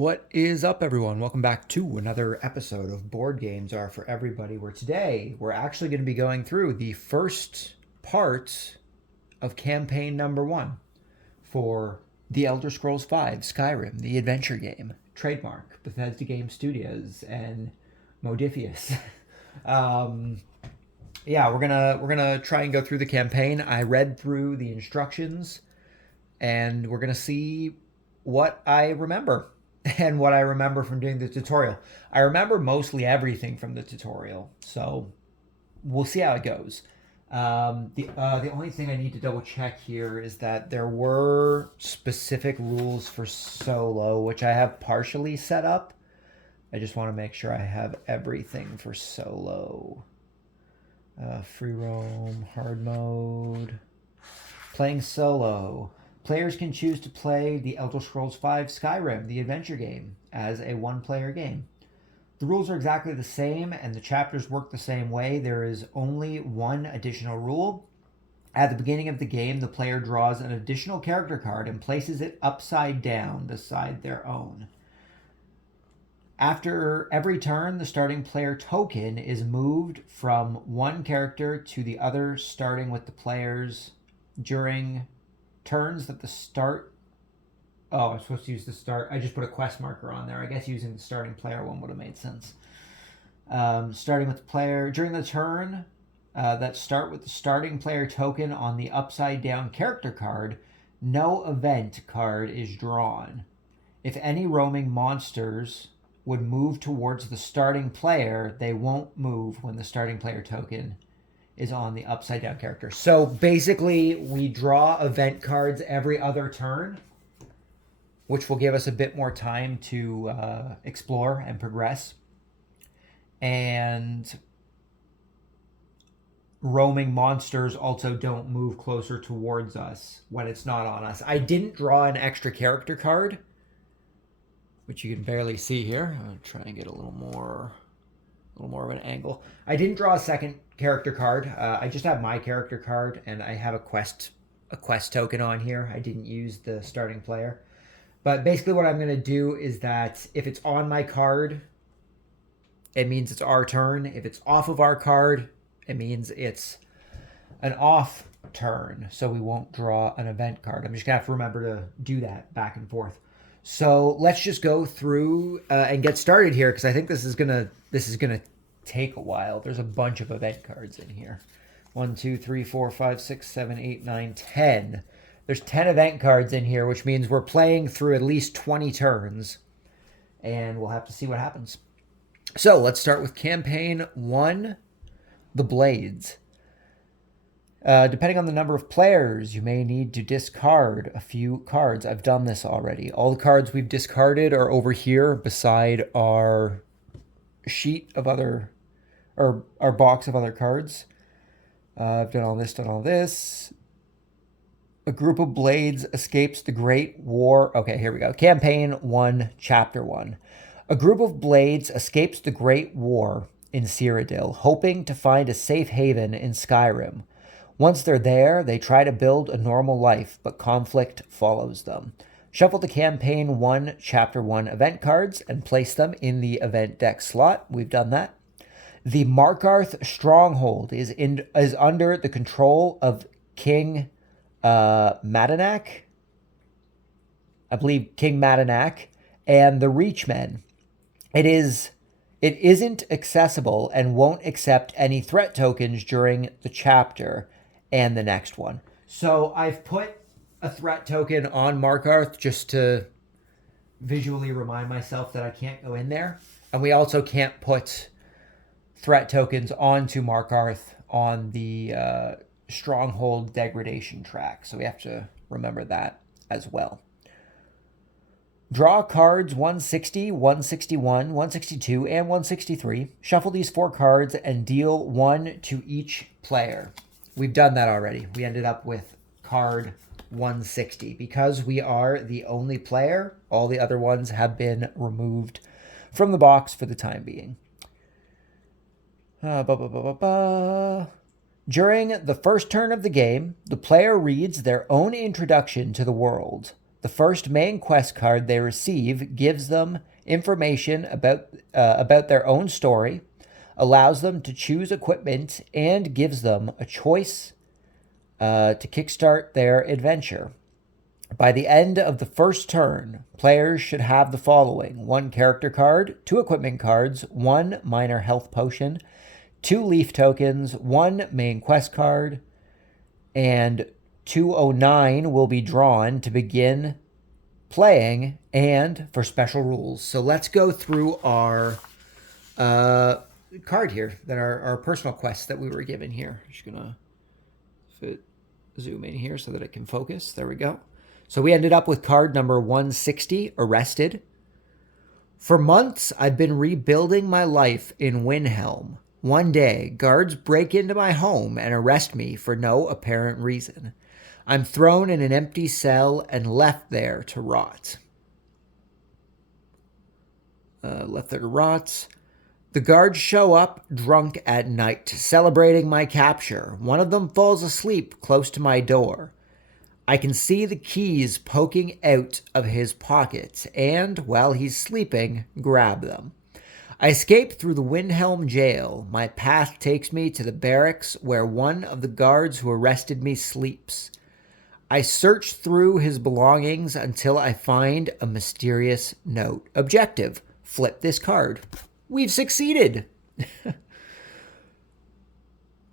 What is up, everyone? Welcome back to another episode of Board Games Are for Everybody, where today we're actually going to be going through the first part of campaign number 1 for The Elder Scrolls V Skyrim, the adventure game, trademark, Bethesda Game Studios, and Modifius. we're gonna try and go through the campaign. I read through the instructions, and we're gonna see what I remember and what I remember from doing the tutorial. I remember mostly everything from the tutorial, so we'll see how it goes. The only thing I need to double check here is that there were specific rules for solo, which I have partially set up. I just want to make sure I have everything for solo. Free roam, hard mode, playing solo. Players can choose to play The Elder Scrolls V Skyrim, the adventure game, as a one-player game. The rules are exactly the same, and the chapters work the same way. There is only one additional rule. At the beginning of the game, the player draws an additional character card and places it upside down beside their own. After every turn, the starting player token is moved from one character to the other, starting with the players during turns that the start. Oh, I'm supposed to use the start. I just put a quest marker on there. I guess using the starting player one would have made sense. Starting with the player during the turn that start with the starting player token on the upside down character card, no event card is drawn. If any roaming monsters would move towards the starting player, they won't move when the starting player token is on the upside down character. So basically, we draw event cards every other turn, which will give us a bit more time to explore and progress. And roaming monsters also don't move closer towards us when it's not on us. I didn't draw an extra character card, which you can barely see here. I'll try and get a little more of an angle. I didn't draw a second character card. I just have my character card, and I have a quest token on here. I didn't use the starting player. But basically what I'm going to do is that if it's on my card, it means it's our turn. If it's off of our card, it means it's an off turn. So we won't draw an event card. I'm just going to have to remember to do that back and forth. So let's just go through and get started here, because I think this is gonna take a while. There's a bunch of event cards in here. 1, 2, 3, 4, 5, 6, 7, 8, 9, 10. There's 10 event cards in here, which means we're playing through at least 20 turns, and we'll have to see what happens. So let's start with campaign 1, the Blades. Depending on the number of players, you may need to discard a few cards. I've done this already. All the cards we've discarded are over here beside our sheet of other, or our box of other cards. I've done all this. A group of blades escapes the Great War. Okay, here we go. Campaign 1, Chapter 1. A group of blades escapes the Great War in Cyrodiil, hoping to find a safe haven in Skyrim. Once they're there, they try to build a normal life, but conflict follows them. Shuffle the Campaign 1, Chapter 1 event cards and place them in the event deck slot. We've done that. The Markarth Stronghold is under the control of King Madanak. I believe King Madanak and the Reachmen. It isn't accessible and won't accept any threat tokens during the chapter and the next one. So I've put a threat token on Markarth just to visually remind myself that I can't go in there. And we also can't put threat tokens onto Markarth on the Stronghold degradation track. So we have to remember that as well. Draw cards 160, 161, 162, and 163. Shuffle these 4 cards and deal 1 to each player. We've done that already. We ended up with card 160. Because we are the only player, all the other ones have been removed from the box for the time being. During the first turn of the game, the player reads their own introduction to the world. The first main quest card they receive gives them information about their own story, allows them to choose equipment, and gives them a choice to kickstart their adventure. By the end of the first turn, players should have the following: 1 character card, 2 equipment cards, 1 minor health potion, 2 leaf tokens, 1 main quest card, and 209 will be drawn to begin playing and for special rules. So let's go through our card here, that our personal quests that we were given here. I'm just gonna zoom in here so that it can focus. There we go. So we ended up with card number 160, Arrested. For months, I've been rebuilding my life in Windhelm. One day, guards break into my home and arrest me for no apparent reason. I'm thrown in an empty cell and left there to rot. The guards show up drunk at night, celebrating my capture. One of them falls asleep close to my door. I can see the keys poking out of his pockets, and while he's sleeping, grab them. I escape through the Windhelm jail. My path takes me to the barracks where one of the guards who arrested me sleeps. I search through his belongings until I find a mysterious note. Objective: flip this card. We've succeeded.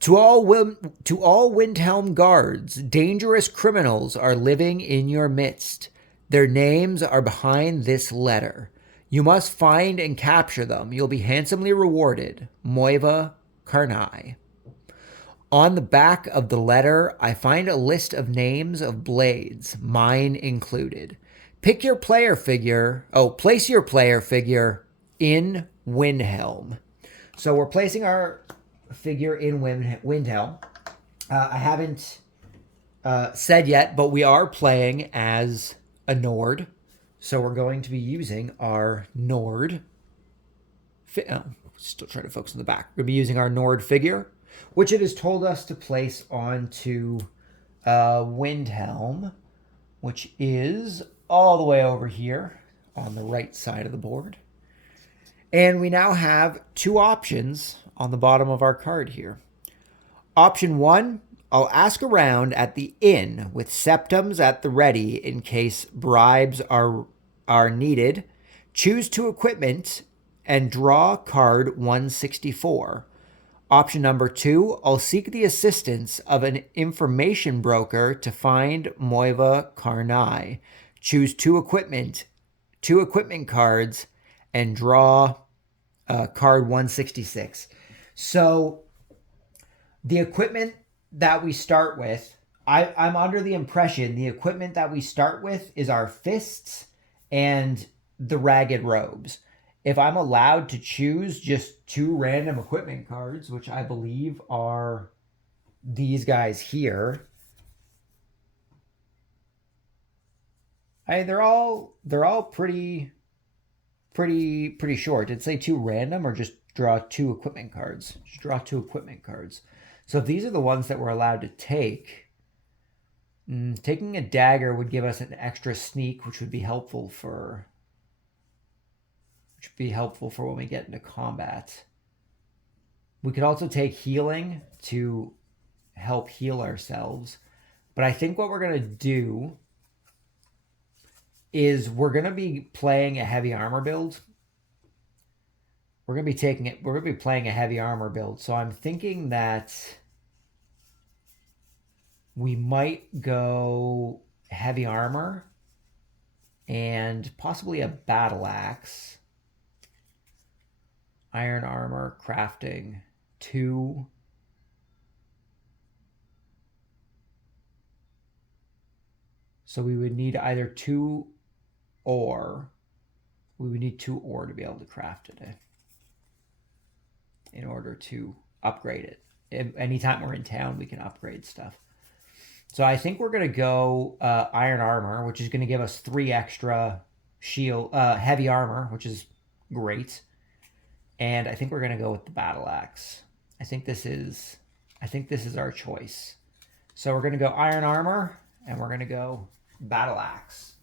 To all Windhelm guards, dangerous criminals are living in your midst. Their names are behind this letter. You must find and capture them. You'll be handsomely rewarded. Moiva Karnai. On the back of the letter, I find a list of names of blades, mine included. Place your player figure in Windhelm. So we're placing our figure in Windhelm. I haven't said yet, but we are playing as a Nord. So we're going to be using our Nord. Still trying to focus on the back. We're going to be using our Nord figure, which it has told us to place onto Windhelm, which is all the way over here on the right side of the board. And we now have 2 options on the bottom of our card here. Option 1, I'll ask around at the inn with septums at the ready in case bribes are needed. Choose 2 equipment and draw card 164. Option number 2, I'll seek the assistance of an information broker to find Moiva Karnai. Choose 2 equipment cards, and draw card 166. So the equipment that we start with, I'm under the impression the equipment that we start with is our fists and the ragged robes. If I'm allowed to choose just 2 random equipment cards, which I believe are these guys here, they're all pretty short. Did it say 2 random or just draw 2 equipment cards? Just draw 2 equipment cards. So if these are the ones that we're allowed to take, taking a dagger would give us an extra sneak, which would be helpful for when we get into combat. We could also take healing to help heal ourselves. But I think what we're going to do is we're going to be playing a heavy armor build. We're going to be playing a heavy armor build. So I'm thinking that we might go heavy armor and possibly a battle axe. Iron armor, crafting, 2. So we would need either 2 ore. We would need 2 ore to be able to craft it in order to upgrade it. Anytime we're in town, we can upgrade stuff. So I think we're going to go iron armor, which is going to give us 3 extra shield, heavy armor, which is great. And I think we're going to go with the battle axe. I think this is our choice. So we're going to go iron armor and we're going to go battle axe.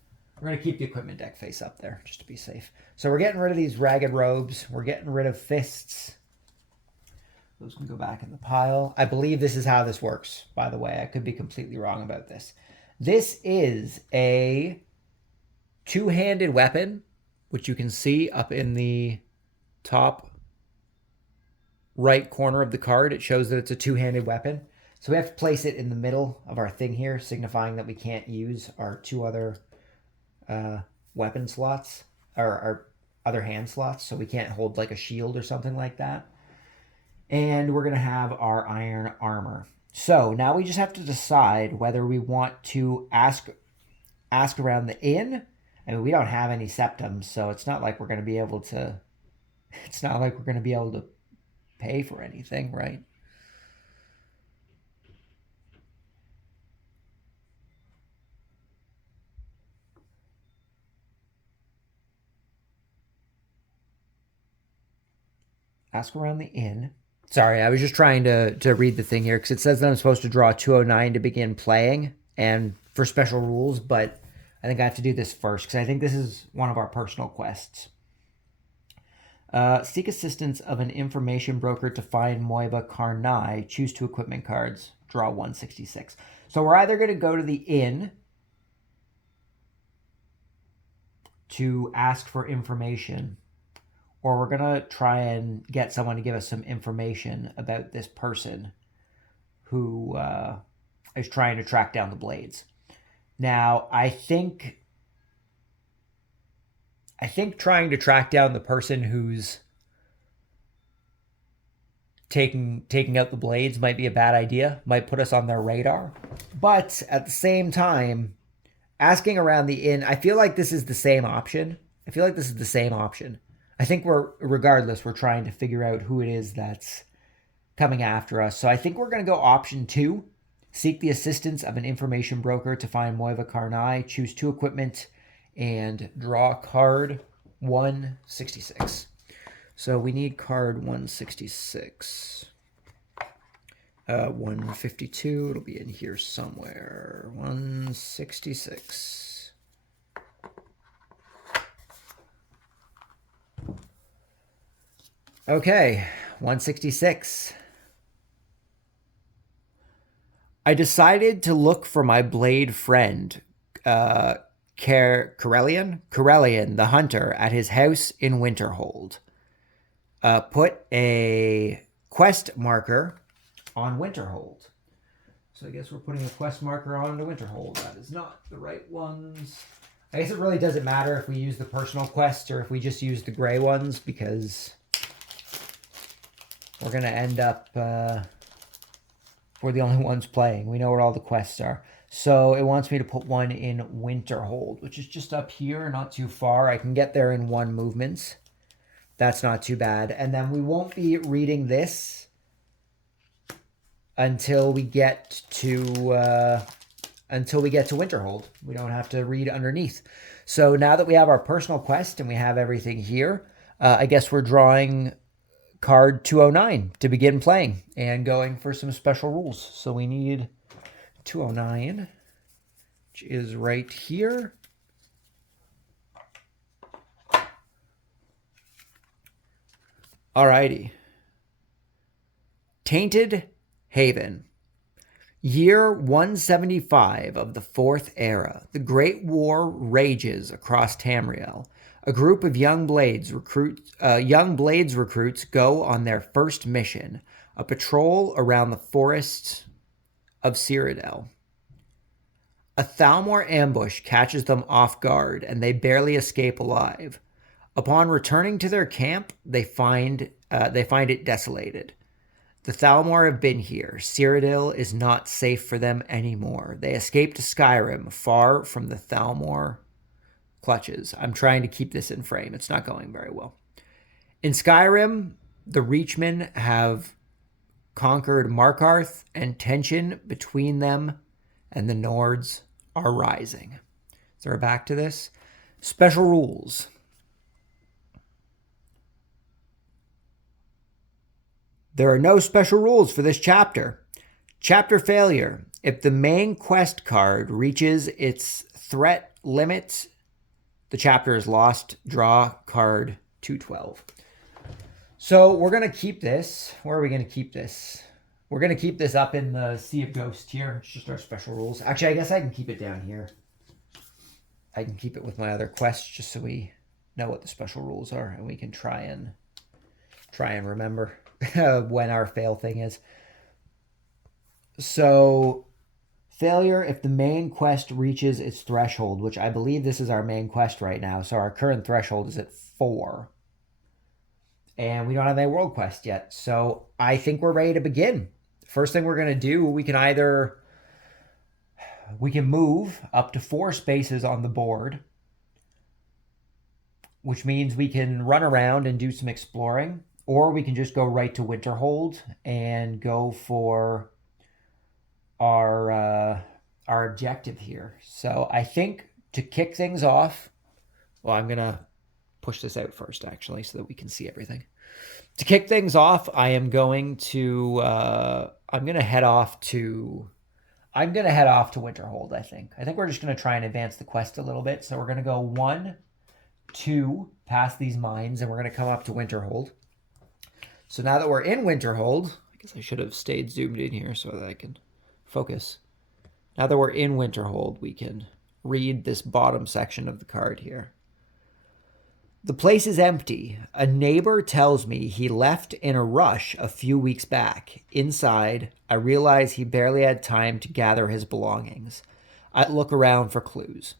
We're going to keep the equipment deck face up there, just to be safe. So we're getting rid of these ragged robes. We're getting rid of fists. Those can go back in the pile. I believe this is how this works, by the way. I could be completely wrong about this. This is a two-handed weapon, which you can see up in the top right corner of the card. It shows that it's a two-handed weapon. So we have to place it in the middle of our thing here, signifying that we can't use our two other weapon slots, or our other hand slots, so we can't hold like a shield or something like that. And we're going to have our iron armor. So now we just have to decide whether we want to ask around the inn. I mean, we don't have any septums, so it's not like we're going to be able to pay for anything, right? Ask around the inn. Sorry, I was just trying to read the thing here because it says that I'm supposed to draw 209 to begin playing and for special rules, but I think I have to do this first because I think this is one of our personal quests. Seek assistance of an information broker to find Moiva Karnai. Choose 2 equipment cards. Draw 166. So we're either going to go to the inn to ask for information, or we're going to try and get someone to give us some information about this person who is trying to track down the blades. Now, I think trying to track down the person who's taking out the blades might be a bad idea, might put us on their radar. But at the same time, asking around the inn, I feel like this is the same option. I think regardless, we're trying to figure out who it is that's coming after us. So I think we're going to go option 2. Seek the assistance of an information broker to find Moiva Karnai. Choose 2 equipment and draw card 166. So we need card 166. 152. It'll be in here somewhere. 166. Okay, 166. I decided to look for my blade friend, Corellian, the hunter, at his house in Winterhold. Put a quest marker on Winterhold. So I guess we're putting a quest marker on to Winterhold. That is not the right ones. I guess it really doesn't matter if we use the personal quest or if we just use the gray ones, because we're going to end up... we're the only ones playing. We know where all the quests are. So it wants me to put one in Winterhold, which is just up here, not too far. I can get there in 1 movement. That's not too bad. And then we won't be reading this until we get to Winterhold. We don't have to read underneath. So now that we have our personal quest and we have everything here, I guess we're drawing card 209 to begin playing and going for some special rules. So we need 209, which is right here. Alrighty. Tainted Haven. Year 175 of the 4th era. The Great War rages across Tamriel. A group of young blades recruits go on their first mission, a patrol around the forest of Cyrodiil. A Thalmor ambush catches them off guard, and they barely escape alive. Upon returning to their camp, they find it desolated. The Thalmor have been here. Cyrodiil is not safe for them anymore. They escape to Skyrim, far from the Thalmor clutches. I'm trying to keep this in frame. It's not going very well. In Skyrim, the Reachmen have conquered Markarth, and tension between them and the Nords are rising. So we're back to this. Special rules. There are no special rules for this chapter. Chapter failure. If the main quest card reaches its threat limit The chapter is lost. Draw card 212. So we're going to keep this. Where are we going to keep this? We're going to keep this up in the Sea of Ghosts here. It's just our special rules. Actually, I guess I can keep it down here. I can keep it with my other quests just so we know what the special rules are and we can try and remember when our fail thing is. So failure if the main quest reaches its threshold, which I believe this is our main quest right now. So our current threshold is at 4. And we don't have any world quest yet. So I think we're ready to begin. First thing we're going to do, we can move up to 4 spaces on the board, which means we can run around and do some exploring, or we can just go right to Winterhold and go for our objective here. So I think to kick things off, well, I'm going to push this out first, actually, so that we can see everything. To kick things off, I'm going to head off to Winterhold, I think. I think we're just going to try and advance the quest a little bit. So we're going to go 1, 2 past these mines, and we're going to come up to Winterhold. So now that we're in Winterhold, I guess I should have stayed zoomed in here so that I can focus. Now that we're in Winterhold, we can read this bottom section of the card here. The place is empty. A neighbor tells me he left in a rush a few weeks back. Inside, I realize he barely had time to gather his belongings. I look around for clues.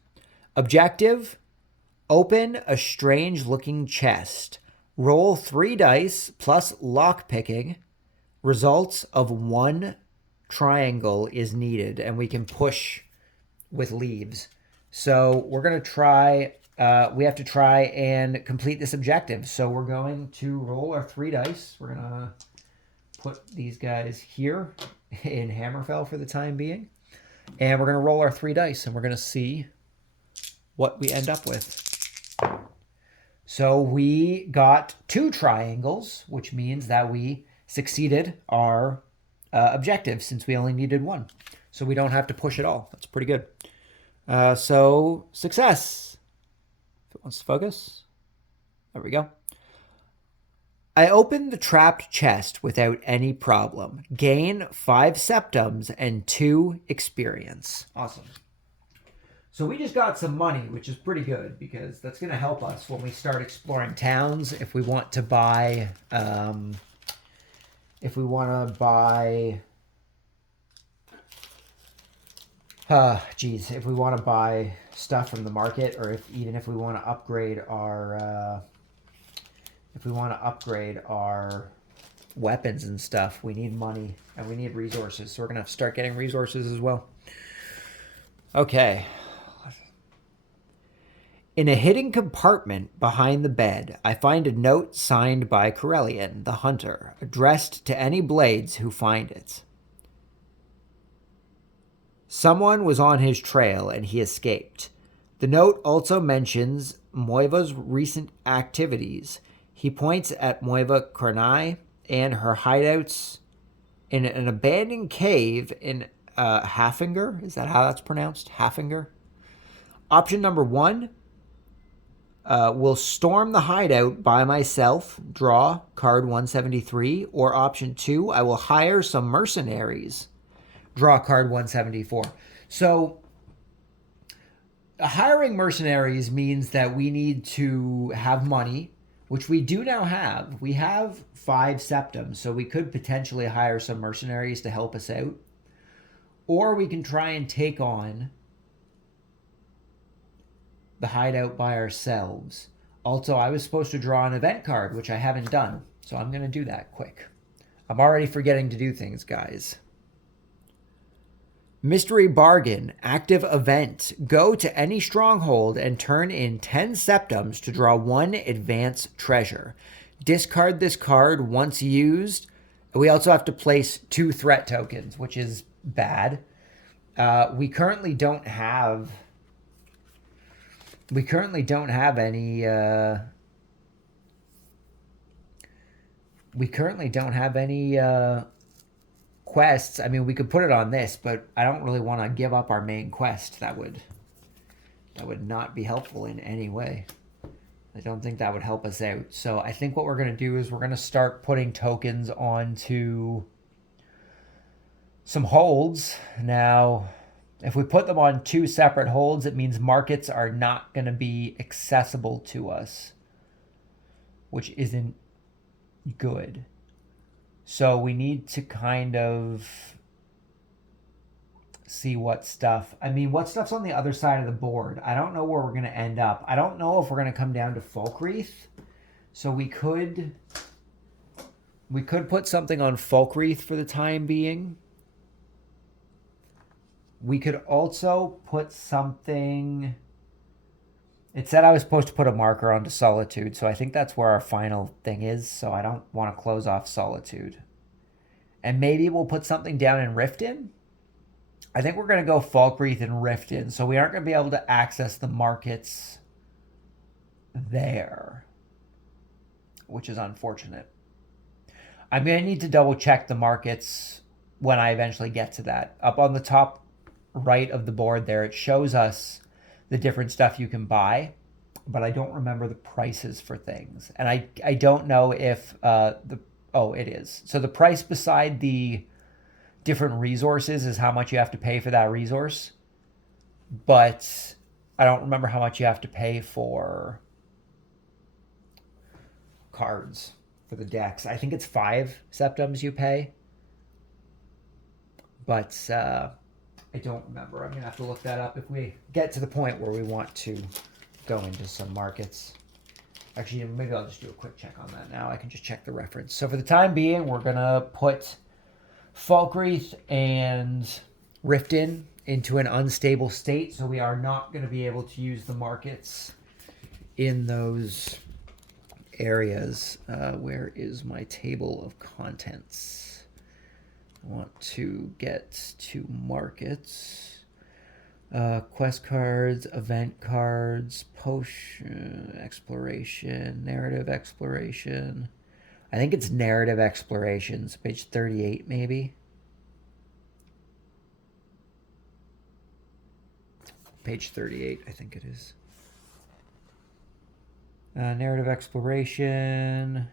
Objective: open a strange-looking chest. Roll 3 dice plus lockpicking. Results of 1 triangle is needed, and we can push with leaves. So we're going to try... we have to try and complete this objective. So we're going to roll our 3 dice. We're going to put these guys here in Hammerfell for the time being. And we're going to roll our 3 dice, and we're going to see what we end up with. So we got 2 triangles, which means that we succeeded our objective since we only needed 1. So we don't have to push at all. That's pretty good. So success. If it wants to focus. There we go. I opened the trapped chest without any problem. Gain 5 septums and 2 experience. Awesome. So we just got some money, which is pretty good because that's going to help us when we start exploring towns. If we want to buy, if we want to buy stuff from the market, or even if we want to upgrade our weapons and stuff, we need money and we need resources. So we're gonna have to start getting resources as well. Okay. In a hidden compartment behind the bed, I find a note signed by Corellian, the hunter, addressed to any blades who find it. Someone was on his trail and he escaped. The note also mentions Moiva's recent activities. He points at Moiva Kornai and her hideouts in an abandoned cave in Haffinger. Is that how that's pronounced? Haffinger? Option number 1, will storm the hideout by myself, draw card 173. Or option 2, I will hire some mercenaries, draw card 174. So hiring mercenaries means that we need to have money, which we do now have. We have 5 septums, so we could potentially hire some mercenaries to help us out. Or we can try and take on the hideout by ourselves. Also, I was supposed to draw an event card, which I haven't done, so I'm going to do that quick. I'm already forgetting to do things, guys. Mystery bargain, active event. Go to any stronghold and turn in 10 septums to draw 1 advance treasure. Discard this card once used. We also have to place 2 threat tokens, which is bad. We currently don't have any quests. I mean, we could put it on this, but I don't really want to give up our main quest. That would That would not be helpful in any way. I don't think that would help us out. So I think what we're going to do is we're going to start putting tokens onto some holds. Now, if we put them on 2 separate holds, it means markets are not going to be accessible to us, which isn't good. So we need to kind of see what stuff. I mean, what stuff's on the other side of the board? I don't know where we're going to end up. I don't know if we're going to come down to Folkreath. So we could put something on Folkreath for the time being. We could also put something... It said I was supposed to put a marker onto Solitude, so I think that's where our final thing is, so I don't want to close off Solitude. And maybe we'll put something down in Riften. I think we're going to go Falkreath and Riften, so we aren't going to be able to access the markets there, which is unfortunate. I'm going to need to double check the markets when I eventually get to that. Up on the top right of the board there, it shows us the different stuff you can buy, but I don't remember the prices for things. And I don't know if it is. So the price beside the different resources is how much you have to pay for that resource. But I don't remember how much you have to pay for cards for the decks. I think it's 5 septums you pay. But I don't remember. I'm going to have to look that up if we get to the point where we want to go into some markets. Actually, maybe I'll just do a quick check on that now. I can just check the reference. So for the time being, we're going to put Falkreath and Riften into an unstable state. So we are not going to be able to use the markets in those areas. Where is my table of contents? I want to get to markets, quest cards, event cards, potion exploration, narrative exploration. I think it's narrative explorations, page 38 maybe. Page 38, I think it is. Narrative exploration.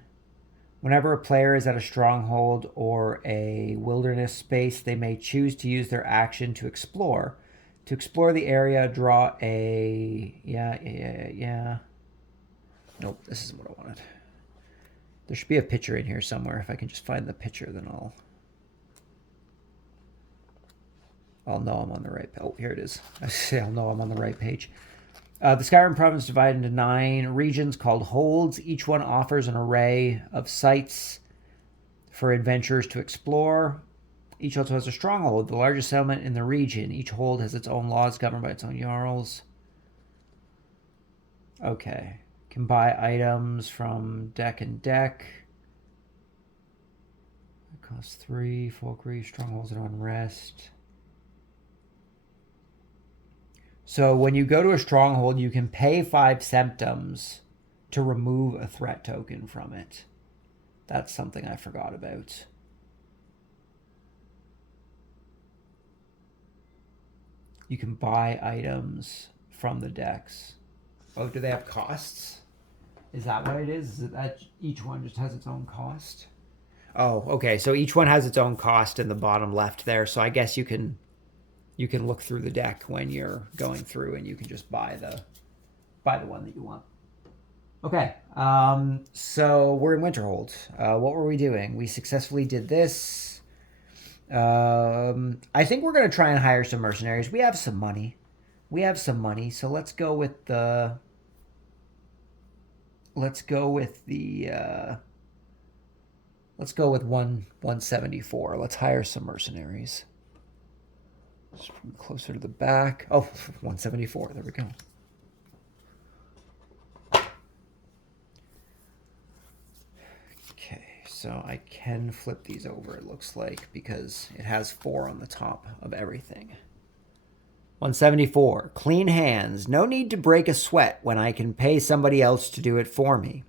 Whenever a player is at a stronghold or a wilderness space, they may choose to use their action to explore. To explore the area, draw a... Yeah. Nope, this isn't what I wanted. There should be a picture in here somewhere. If I can just find the picture, then I'll know I'm on the right page. Oh, here it is. I'll know I'm on the right page. The Skyrim province is divided into 9 regions called holds. Each one offers an array of sites for adventurers to explore. Each also has a stronghold, the largest settlement in the region. Each hold has its own laws governed by its own jarls. Okay. Can buy items from deck and deck. It costs 3. Folkreath, strongholds, and unrest. So when you go to a stronghold, you can pay 5 symptoms to remove a threat token from it. That's something I forgot about. You can buy items from the decks. Oh, do they have costs? Is that what it is? Is it that each one just has its own cost? Oh, okay. So each one has its own cost in the bottom left there. So I guess you can look through the deck when you're going through, and you can just buy the one that you want. Okay, so we're in Winterhold. What were we doing? We successfully did this. I think we're going to try and hire some mercenaries. We have some money. So let's go with the... Let's go with 174. Let's hire some mercenaries. Closer to the back. Oh, 174. There we go. Okay, so I can flip these over, it looks like, because it has 4 on the top of everything. 174. Clean hands. No need to break a sweat when I can pay somebody else to do it for me.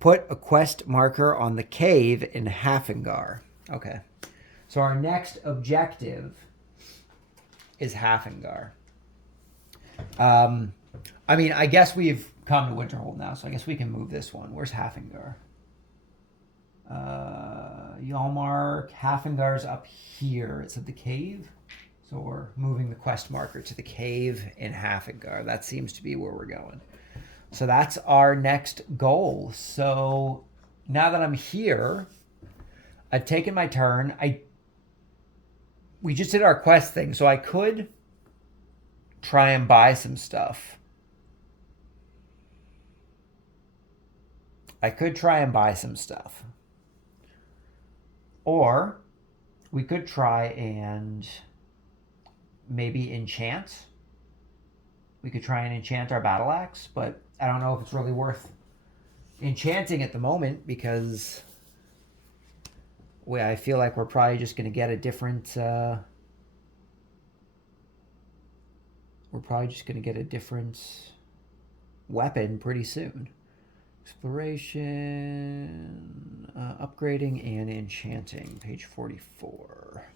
Put a quest marker on the cave in Hafengar. Okay. So our next objective is Hafengar. I mean, I guess we've come to Winterhold now, so I guess we can move this one. Where's Hafengar? Yalmark. Hafengar's up here. It's at the cave. So we're moving the quest marker to the cave in Hafengar. That seems to be where we're going. So that's our next goal. So now that I'm here, I've taken my turn. We just did our quest thing, so I could try and buy some stuff. Or we could try and maybe enchant. We could try and enchant our battle axe, but I don't know if it's really worth enchanting at the moment because I feel like we're probably just going to get a different weapon pretty soon. Exploration, upgrading, and enchanting. Page 44.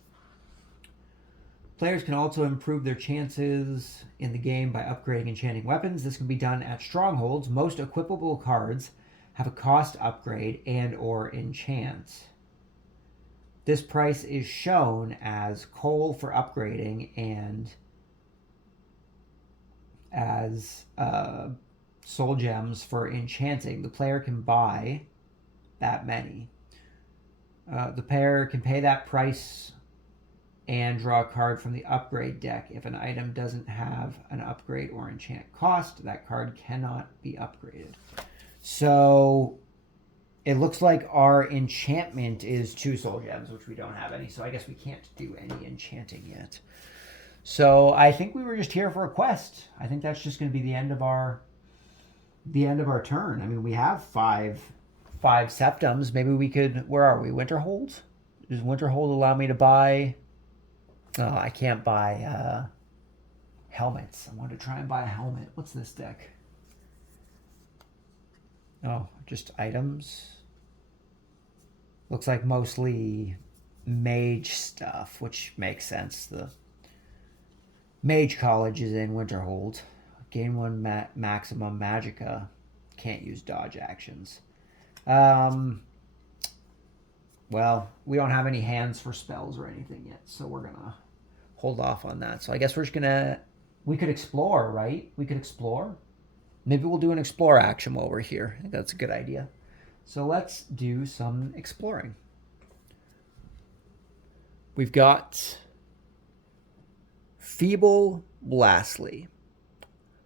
Players can also improve their chances in the game by upgrading enchanting weapons. This can be done at strongholds. Most equipable cards have a cost upgrade and or enchant. This price is shown as coal for upgrading and as soul gems for enchanting. The player can buy that many. The player can pay that price and draw a card from the upgrade deck. If an item doesn't have an upgrade or enchant cost, that card cannot be upgraded. So it looks like our enchantment is 2 soul gems, which we don't have any. So I guess we can't do any enchanting yet. So I think we were just here for a quest. I think that's just going to be the end of our turn. I mean, we have five septums. Maybe we could. Where are we? Winterhold? Does Winterhold allow me to buy? Oh, I can't buy helmets. I want to try and buy a helmet. What's this deck? Oh, just items. Looks like mostly mage stuff, which makes sense. The Mage College is in Winterhold. Gain 1 maximum magicka. Can't use dodge actions. Well, we don't have any hands for spells or anything yet, so we're going to hold off on that. So I guess we're just going to... We could explore, right? We could explore. Maybe we'll do an explore action while we're here. I think that's a good idea. So let's do some exploring. We've got Feeble Blastly.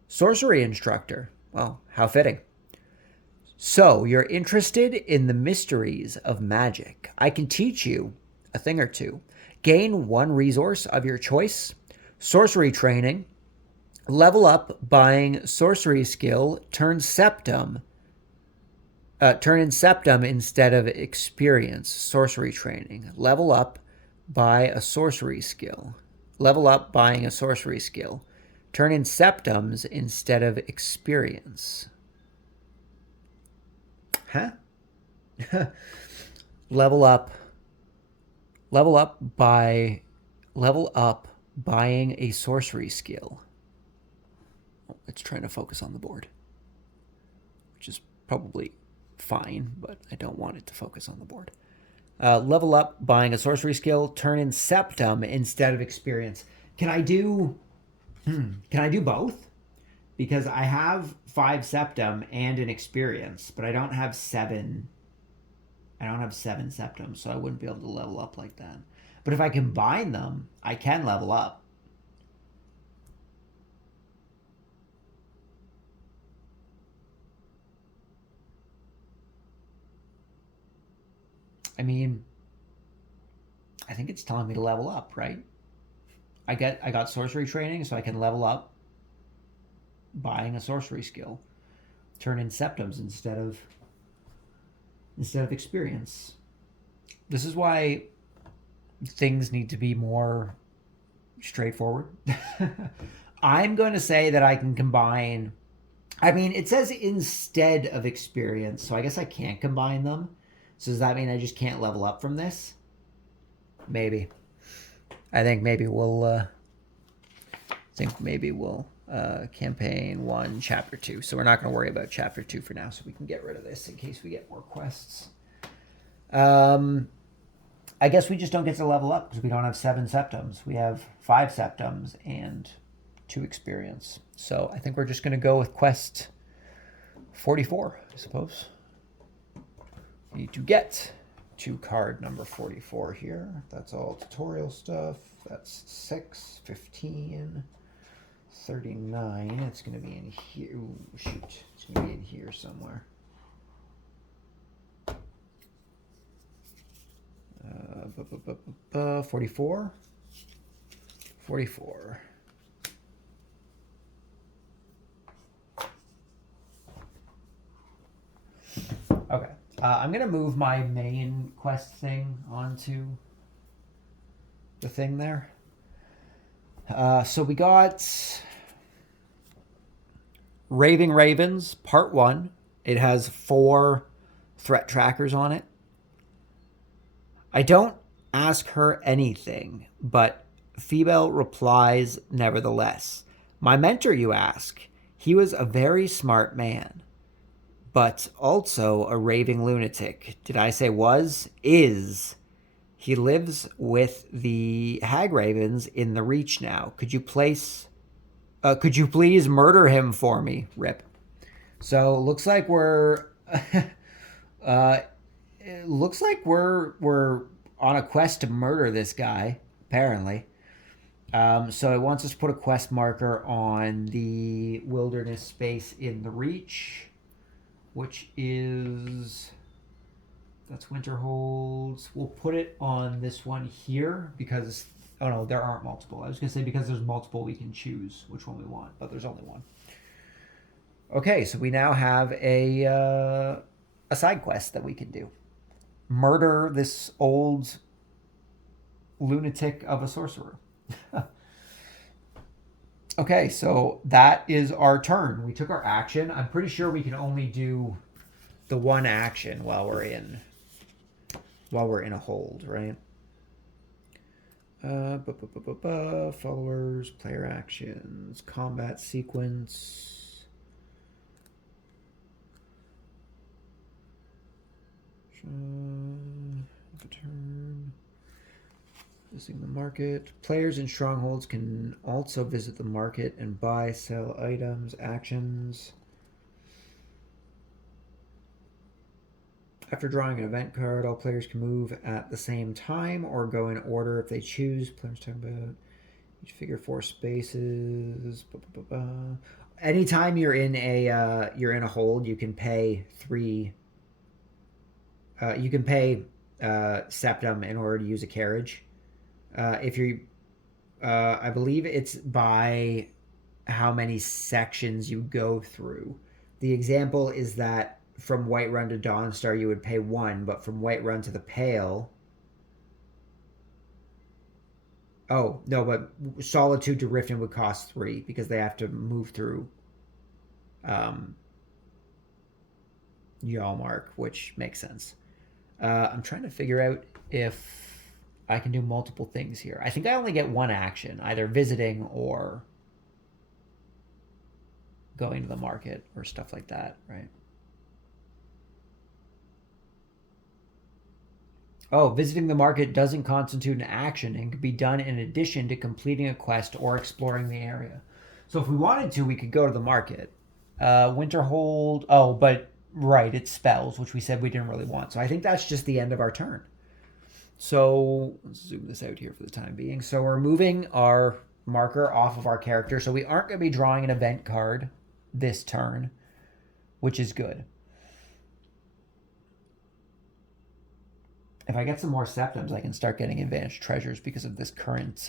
Sorcery instructor. Well, how fitting. So, you're interested in the mysteries of magic. I can teach you a thing or two. Gain 1 resource of your choice. Sorcery training. Level up buying sorcery skill. Turn in septum instead of experience. Sorcery training. Level up buy a sorcery skill. Level up buying a sorcery skill. Turn in septums instead of experience. Huh? Level up buying a sorcery skill. Oh, it's trying to focus on the board, which is probably fine, but I don't want it to focus on the board. Level up buying a sorcery skill. Turn in septum instead of experience. Can I do both? Because I have 5 septum and an experience, but I don't have 7. I don't have 7 septums, so I wouldn't be able to level up like that. But if I combine them, I can level up. I mean, I think it's telling me to level up, right? I got sorcery training, so I can level up buying a sorcery skill. Turn in septums instead of experience. This is why things need to be more straightforward. I'm going to say that I can combine... I mean, it says instead of experience, so I guess I can't combine them. So does that mean I just can't level up from this? Maybe. I think maybe we'll Campaign 1, Chapter 2. So we're not going to worry about Chapter 2 for now, so we can get rid of this in case we get more quests. I guess we just don't get to level up because we don't have 7 septums. We have 5 septums and 2 experience. So I think we're just going to go with quest 44, I suppose. We need to get to card number 44 here. That's all tutorial stuff. That's 6, 15, 39. It's going to be in here. Ooh, shoot. It's going to be in here somewhere. 44. 44. Okay. I'm going to move my main quest thing onto the thing there. So we got Raving Ravens, Part 1. It has 4 threat trackers on it. I don't ask her anything, but Phoebel replies nevertheless. My mentor, you ask. He was a very smart man, but also a raving lunatic. Did I say was? Is. He lives with the hag ravens in the Reach now. Could you please murder him for me? Rip. So looks like we're it looks like we're on a quest to murder this guy, apparently. So it wants us to put a quest marker on the wilderness space in the Reach, which is, that's Winterhold. We'll put it on this one here because, oh no, there aren't multiple. I was going to say because there's multiple, we can choose which one we want, but there's only one. Okay, so we now have a side quest that we can do. Murder this old lunatic of a sorcerer. Okay, so that is our turn. We took our action. I'm pretty sure we can only do the one action while we're in a hold, right? Followers, player actions, combat sequence. Turn. Visiting the market. Players in strongholds can also visit the market and buy, sell items, actions. After drawing an event card, all players can move at the same time or go in order if they choose. Players talk about each figure 4 spaces. Anytime you're in a hold, you can pay 3. You can pay septum in order to use a carriage. If you, I believe it's by how many sections you go through. The example is that from Whiterun to Dawnstar you would pay 1, but from Whiterun to the Pale. Oh no, but Solitude to Riften would cost 3 because they have to move through Yalmark, which makes sense. I'm trying to figure out if I can do multiple things here. I think I only get one action, either visiting or going to the market or stuff like that, right? Oh, visiting the market doesn't constitute an action and can be done in addition to completing a quest or exploring the area. So if we wanted to, we could go to the market. Winterhold, oh, but right, it's spells, which we said we didn't really want. So I think that's just the end of our turn. So let's zoom this out here for the time being. So we're moving our marker off of our character. So we aren't going to be drawing an event card this turn, which is good. If I get some more septums, I can start getting advanced treasures because of this current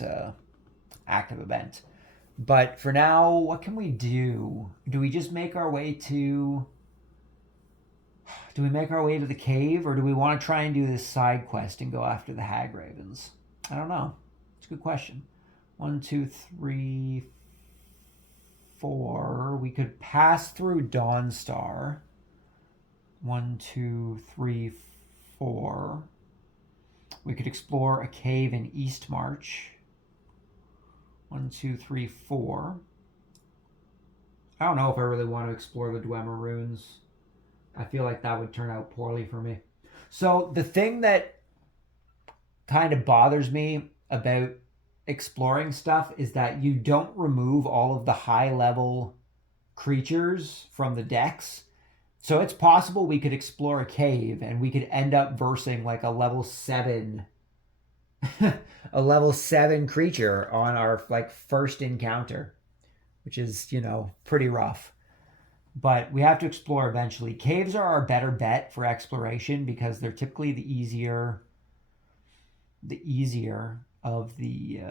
active event. But for now, what can we do? Do we just make our way to... Do we make our way to the cave, or do we want to try and do this side quest and go after the hag ravens? I don't know. It's a good question. 1, 2, 3, 4. We could pass through Dawnstar. 1, 2, 3, 4. We could explore a cave in Eastmarch. 1, 2, 3, 4. I don't know if I really want to explore the Dwemer runes. I feel like that would turn out poorly for me. So the thing that kind of bothers me about exploring stuff is that you don't remove all of the high level creatures from the decks. So it's possible we could explore a cave and we could end up versing like a level 7 a level 7 creature on our like first encounter, which is, you know, pretty rough. But we have to explore eventually. Caves are our better bet for exploration because they're typically the easier of the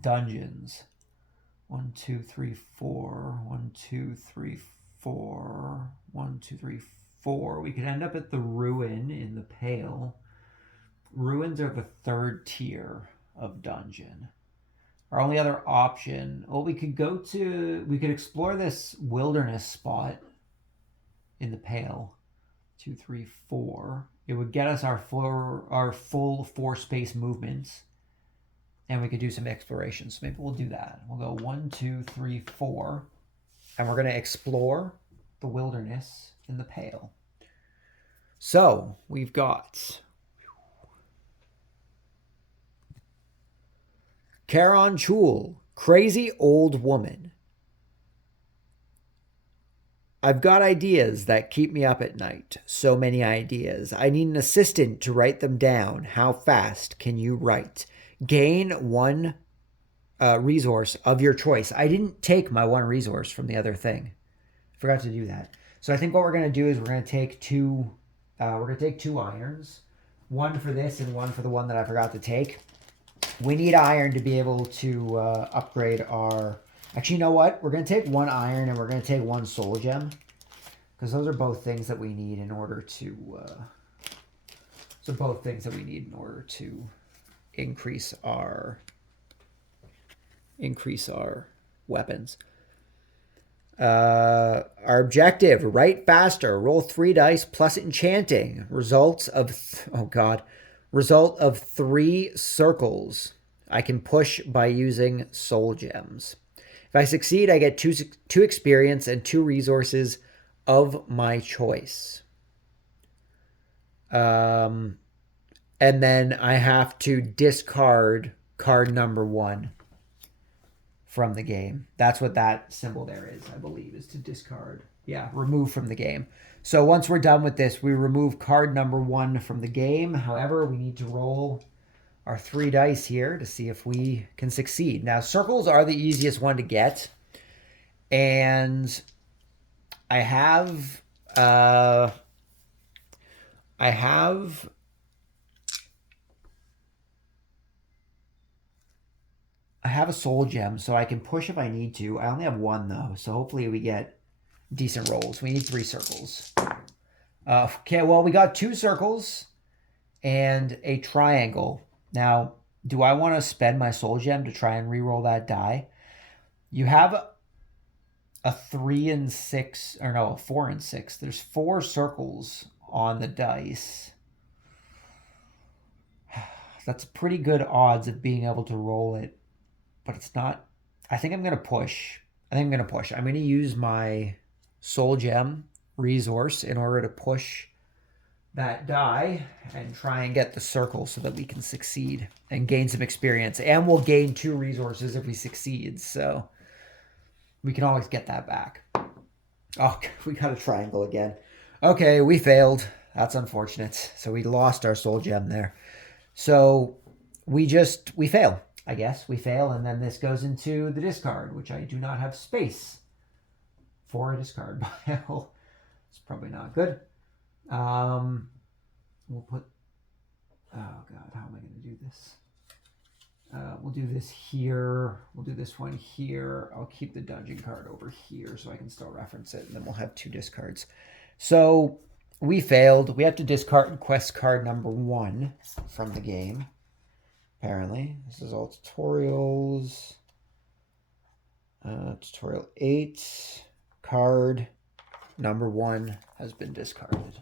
dungeons. 1, 2, 3, 4. 1, 2, 3, 4. 1, 2, 3, 4. We could end up at the ruin in the Pale. Ruins are the third tier of dungeon. Our only other option, well, we could explore this wilderness spot in the Pale. 2, 3, 4. It would get us our full 4 space movements, and we could do some exploration. So maybe we'll do that. We'll go 1, 2, 3, 4, and we're going to explore the wilderness in the Pale. So we've got Charon Chul, crazy old woman. I've got ideas that keep me up at night. So many ideas. I need an assistant to write them down. How fast can you write? Gain 1 resource of your choice. I didn't take my 1 resource from the other thing. Forgot to do that. So I think what we're going to do is we're going to take 2 irons. 1 for this and 1 for the one that I forgot to take. We need iron to be able to upgrade our... Actually, you know what? We're going to take 1 iron and we're going to take 1 soul gem. Because those are both things that we need in order to... increase our weapons. Our objective, write faster, roll 3 dice plus enchanting. Result of 3 circles. I can push by using soul gems. If I succeed, I get 2 experience and 2 resources of my choice. And then I have to discard card number 1 from the game. That's what that symbol there is, I believe, is to discard. Yeah, remove from the game. So once we're done with this, we remove card number 1 from the game. However, we need to roll our 3 dice here to see if we can succeed. Now, circles are the easiest one to get. And I have a soul gem, so I can push if I need to. I only have 1, though, so hopefully we get decent rolls. We need 3 circles. Okay, well, we got 2 circles and a triangle. Now, do I want to spend my soul gem to try and re-roll that die? You have a 3 and 6, or no, a 4 and 6. There's 4 circles on the dice. That's pretty good odds of being able to roll it, but it's not. I think I'm going to push. I'm going to use my soul gem resource in order to push that die and try and get the circle so that we can succeed and gain some experience. And we'll gain 2 resources if we succeed, so we can always get that back. Oh, we got a triangle again. Okay, we failed. That's unfortunate. So we lost our soul gem there. So we fail, I guess. We fail, and then this goes into the discard, which I do not have space for a discard pile. It's probably not good. We'll put... Oh, God, how am I going to do this? We'll do this here. We'll do this one here. I'll keep the dungeon card over here so I can still reference it, and then we'll have 2 discards. So we failed. We have to discard quest card number 1 from the game, apparently. This is all tutorials. Tutorial 8. Card number 1 has been discarded.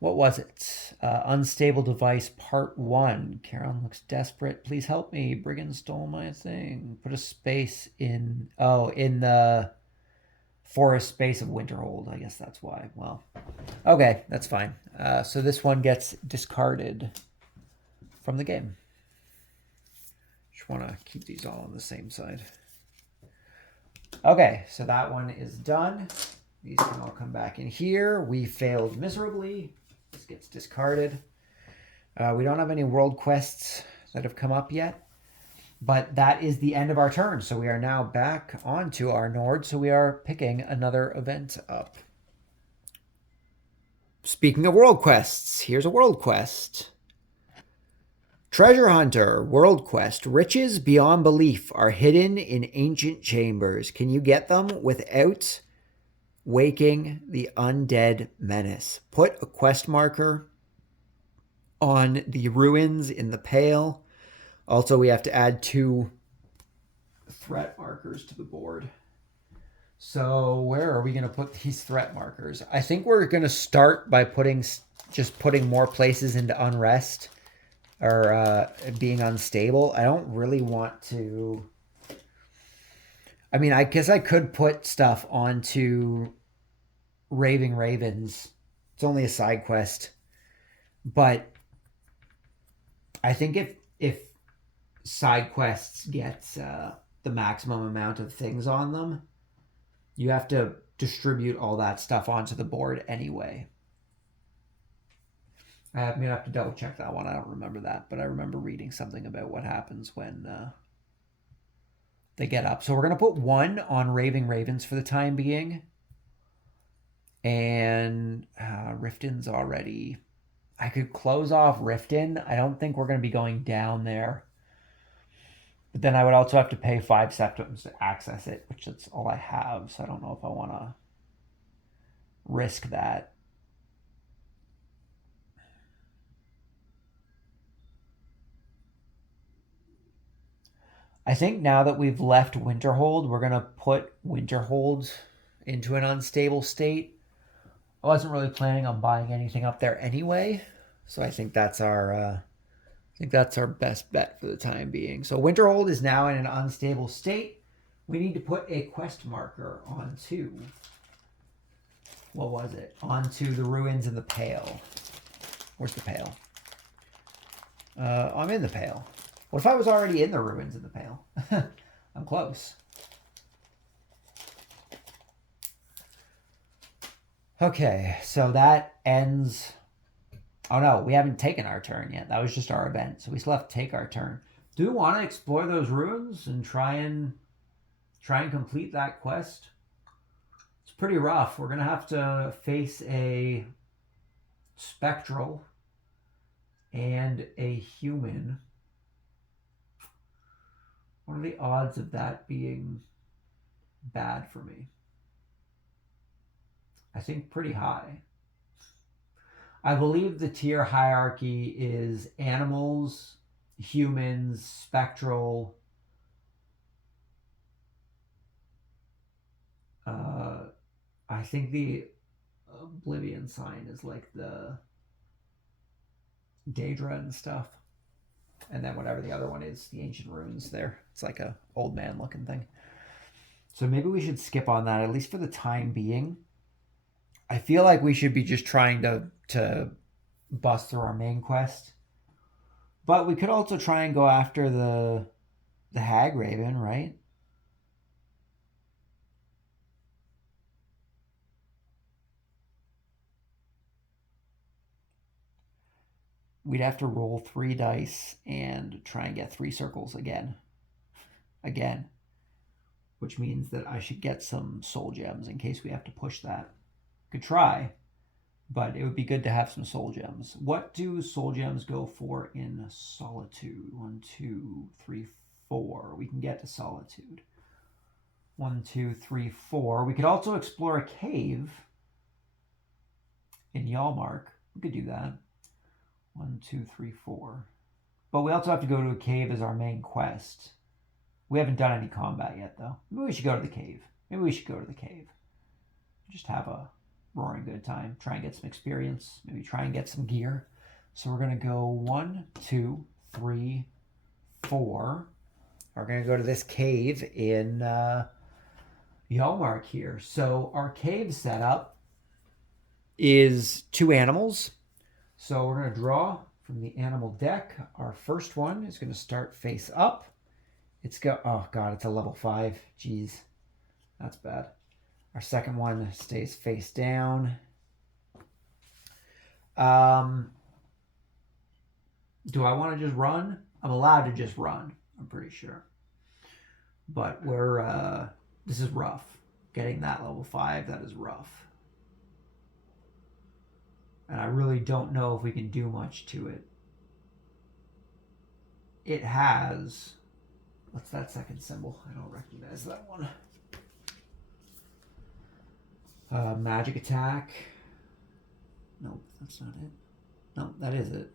What was it? Unstable device part 1. Karen looks desperate. Please help me. Brigand stole my thing. Put a space in... Oh, in the forest space of Winterhold. I guess that's why. Well, okay, that's fine. So this one gets discarded from the game. Just want to keep these all on the same side. Okay, so that one is done. These can all come back in here. We failed miserably. This gets discarded. We don't have any world quests that have come up yet, but that is the end of our turn. So we are now back onto our Nord. So we are picking another event up. Speaking of world quests, here's a world quest. Treasure Hunter, world quest. Riches beyond belief are hidden in ancient chambers. Can you get them without waking the undead menace? Put a quest marker on the ruins in the Pale. Also, we have to add 2 threat markers to the board. So where are we going to put these threat markers? I think we're going to start by putting more places into unrest or being unstable. I don't really want to... I mean, I guess I could put stuff onto Raving Ravens. It's only a side quest. But I think if side quests get the maximum amount of things on them, you have to distribute all that stuff onto the board anyway. I'm going to have to double check that one. I don't remember that, but I remember reading something about what happens when they get up. So we're going to put 1 on Raving Ravens for the time being. And Riften's already... I could close off Riften. I don't think we're going to be going down there. But then I would also have to pay 5 septums to access it, which that's all I have. So I don't know if I want to risk that. I think now that we've left Winterhold, we're going to put Winterhold into an unstable state. I wasn't really planning on buying anything up there anyway, so I think that's our best bet for the time being. So Winterhold is now in an unstable state. We need to put a quest marker onto... What was it? Onto the ruins in the Pale. Where's the Pale? I'm in the Pale. What if I was already in the ruins in the Pale? I'm close. Okay, so that ends... Oh no, we haven't taken our turn yet. That was just our event, so we still have to take our turn. Do we want to explore those ruins and try and complete that quest? It's pretty rough. We're going to have to face a spectral and a human. What are the odds of that being bad for me? I think pretty high. I believe the tier hierarchy is animals, humans, spectral, I think the Oblivion sign is like the Daedra and stuff. And then whatever the other one is, the ancient runes there. It's like a old man looking thing. So maybe we should skip on that, at least for the time being. I feel like we should be just trying to bust through our main quest. But we could also try and go after the Hag Raven, right? We'd have to roll 3 dice and try and get 3 circles again. Which means that I should get some soul gems in case we have to push that. Could try, but it would be good to have some soul gems. What do soul gems go for in solitude? 1, 2, 3, 4. We can get to solitude. 1, 2, 3, 4. We could also explore a cave in Yalmark. We could do that. 1, 2, 3, 4. But we also have to go to a cave as our main quest. We haven't done any combat yet, though. Maybe we should go to the cave. Just have a roaring good time. Try and get some experience. Maybe try and get some gear. So we're going to go 1, 2, 3, 4. We're going to go to this cave in Yalmark here. So our cave setup is 2 animals. So we're going to draw from the animal deck. Our first one is going to start face up. Oh god, it's a level 5. Jeez, that's bad. Our second one stays face down. Do I want to just run? I'm allowed to just run, I'm pretty sure. But this is rough. Getting that level 5, that is rough. And I really don't know if we can do much to it. It has... What's that second symbol? I don't recognize that one. Magic attack. Nope, that's not it. No, that is it.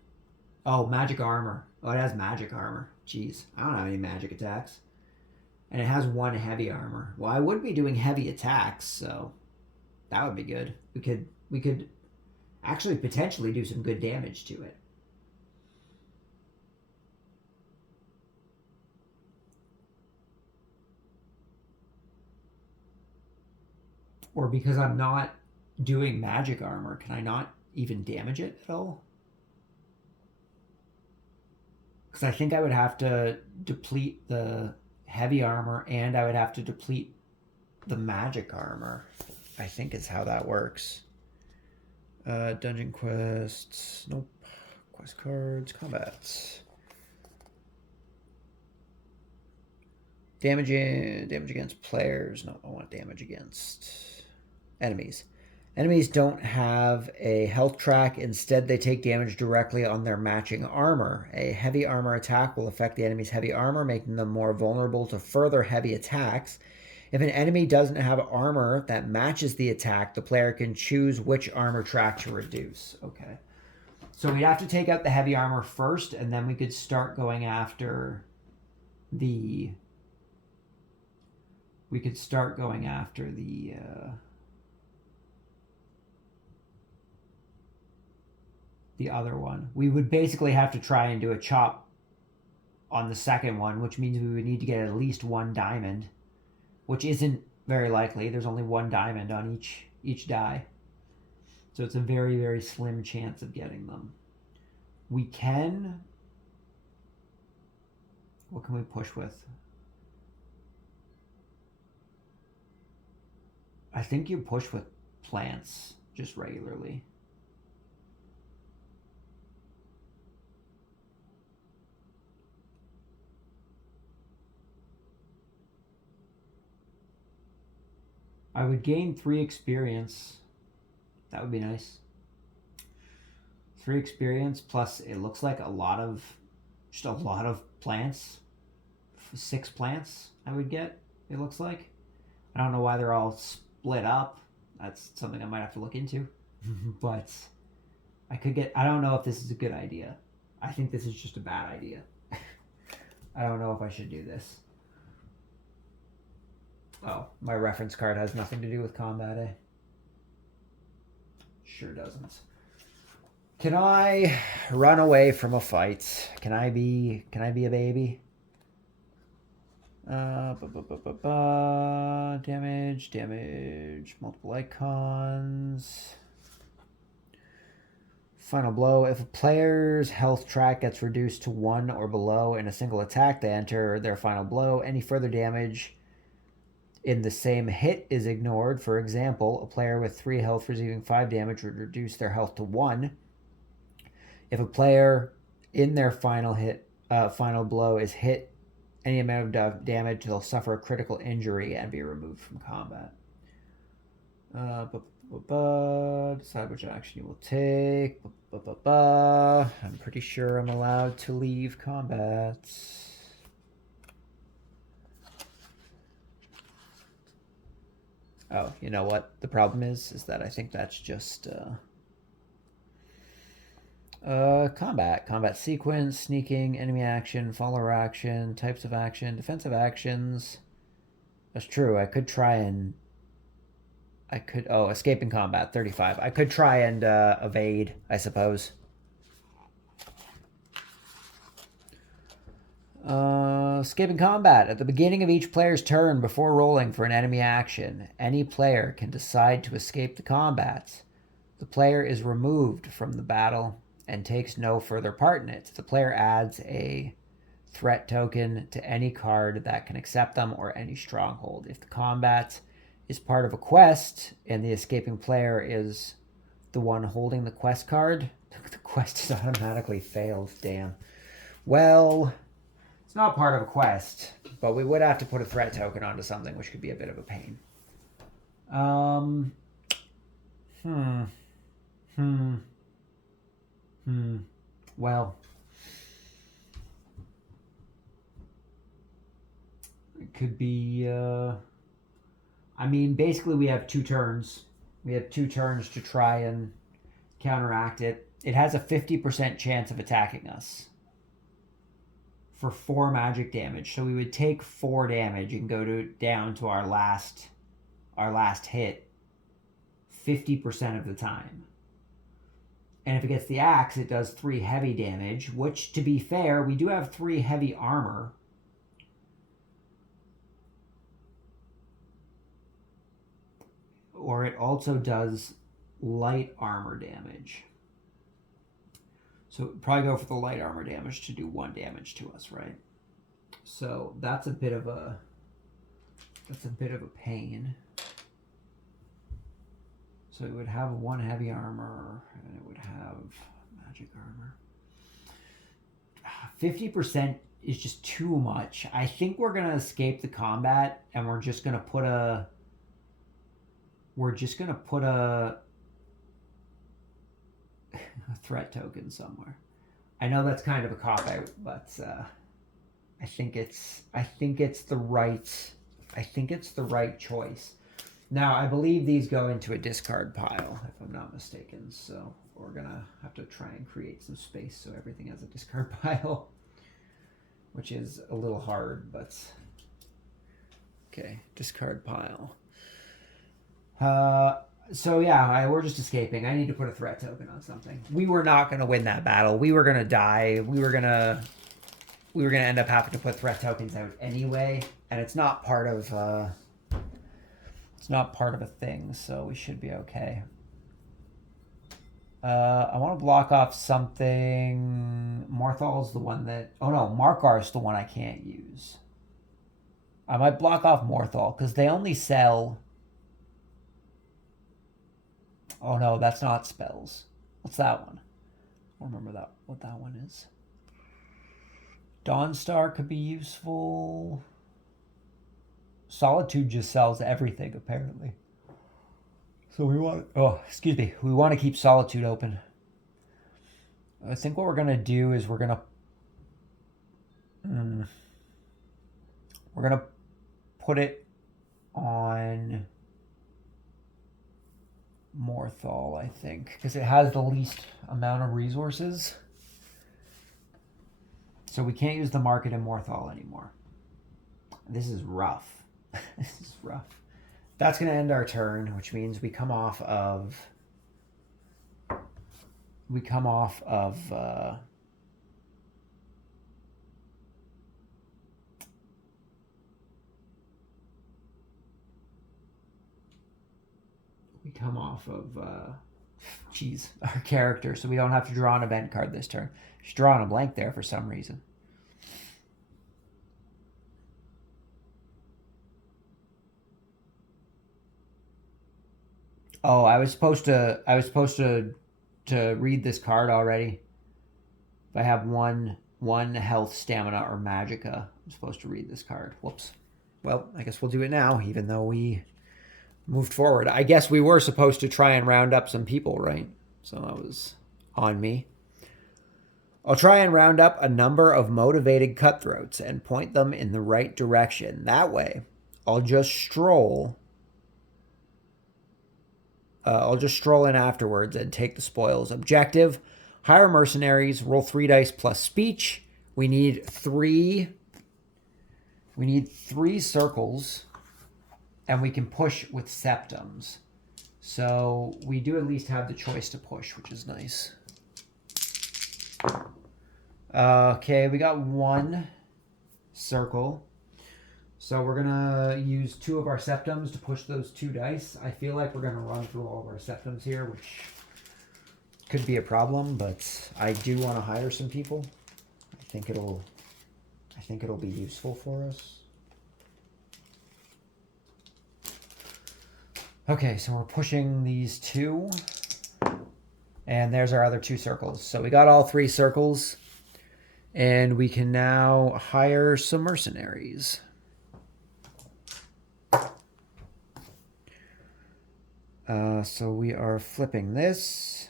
Oh, magic armor. Oh, it has magic armor. Jeez, I don't have any magic attacks. And it has 1 heavy armor. Well, I would be doing heavy attacks, so that would be good. We could actually potentially do some good damage to it. Or because I'm not doing magic armor, can I not even damage it at all? Because I think I would have to deplete the heavy armor and I would have to deplete the magic armor, I think is how that works. Dungeon quests. Nope. Quest cards. Combats. Damage against players. No, I want damage against enemies. Enemies don't have a health track. Instead, they take damage directly on their matching armor. A heavy armor attack will affect the enemy's heavy armor, making them more vulnerable to further heavy attacks. If an enemy doesn't have armor that matches the attack, the player can choose which armor track to reduce. Okay. So we'd have to take out the heavy armor first, and then we could start going after the... the other one. We would basically have to try and do a chop on the second one, which means we would need to get at least 1 diamond, which isn't very likely. There's only 1 diamond on each die. So it's a very, very slim chance of getting them. We can... What can we push with? I think you push with plants just regularly. I would gain 3 experience. That would be nice. 3 experience plus it looks like a lot of plants. 6 plants I would get, it looks like. I don't know why they're all split up. That's something I might have to look into. But I don't know if this is a good idea. I think this is just a bad idea. I don't know if I should do this. Oh, my reference card has nothing to do with combat, eh? Sure doesn't. Can I run away from a fight? Can I be a baby? Damage, multiple icons. Final blow. If a player's health track gets reduced to 1 or below in a single attack, they enter their final blow. Any further damage in the same hit is ignored. For example, a player with 3 health receiving 5 damage would reduce their health to 1. If a player in their final blow is hit any amount of damage, they'll suffer a critical injury and be removed from combat. Decide which action you will take. I'm pretty sure I'm allowed to leave combat. Oh, you know what the problem is that I think that's just combat sequence, sneaking, enemy action, follower action, types of action, defensive actions. That's true. I could try and I could... Oh, escaping combat, 35. I could try and evade, I suppose. Escaping combat. At the beginning of each player's turn before rolling for an enemy action, any player can decide to escape the combat. The player is removed from the battle and takes no further part in it. The player adds a threat token to any card that can accept them or any stronghold. If the combat is part of a quest and the escaping player is the one holding the quest card, the quest is automatically failed. Damn. Well, it's not part of a quest, but we would have to put a threat token onto something, which could be a bit of a pain. Well, it could be, I mean, basically we have 2 turns. We have 2 turns to try and counteract it. It has a 50% chance of attacking us for 4 magic damage. So we would take 4 damage and go down to our last hit 50% of the time. And if it gets the axe, it does 3 heavy damage, which, to be fair, we do have 3 heavy armor. Or it also does light armor damage. So probably go for the light armor damage to do 1 damage to us, right? So that's a bit of a pain. So it would have 1 heavy armor, and it would have magic armor. 50% is just too much. I think we're going to escape the combat, and we're just going to put a... a threat token somewhere. I know that's kind of a cop-out, but I think it's the right choice. Now, I believe these go into a discard pile, if I'm not mistaken. So we're going to have to try and create some space so everything has a discard pile, which is a little hard, but... Okay, discard pile. So yeah, we're just escaping. I need to put a threat token on something. We were not going to win that battle. We were going to die. We were going to end up having to put threat tokens out anyway, and it's not part of a thing, so we should be okay. I want to block off something. Morthal's the one that... Oh no, Markar's the one I can't use. I might block off Morthal, because they only sell... Oh no, that's not spells. What's that one? I don't remember what that one is. Dawnstar could be useful. Solitude just sells everything, apparently. So we want... Oh, excuse me. We want to keep Solitude open. I think what we're going to do is we're going to put it on Morthal, I think, because it has the least amount of resources. So we can't use the market in Morthal anymore. This is rough. This is rough. That's going to end our turn, which means we come off of our character, so we don't have to draw an event card this turn. She's drawing a blank there for some reason. Oh, I was supposed to read this card already. If I have one health, stamina, or magicka, I'm supposed to read this card. Whoops. Well, I guess we'll do it now, even though we moved forward. I guess we were supposed to try and round up some people, right? So that was on me. I'll try and round up a number of motivated cutthroats and point them in the right direction. That way, I'll just stroll in afterwards and take the spoils. Objective: hire mercenaries, roll 3 dice plus speech. We need 3 circles, and we can push with septums. So we do at least have the choice to push, which is nice. Okay, we got one circle. So we're going to use 2 of our septums to push those 2 dice. I feel like we're going to run through all of our septums here, which could be a problem, but I do want to hire some people. I think it'll be useful for us. Okay, so we're pushing these 2. And there's our other 2 circles. So we got all 3 circles. And we can now hire some mercenaries. So we are flipping this.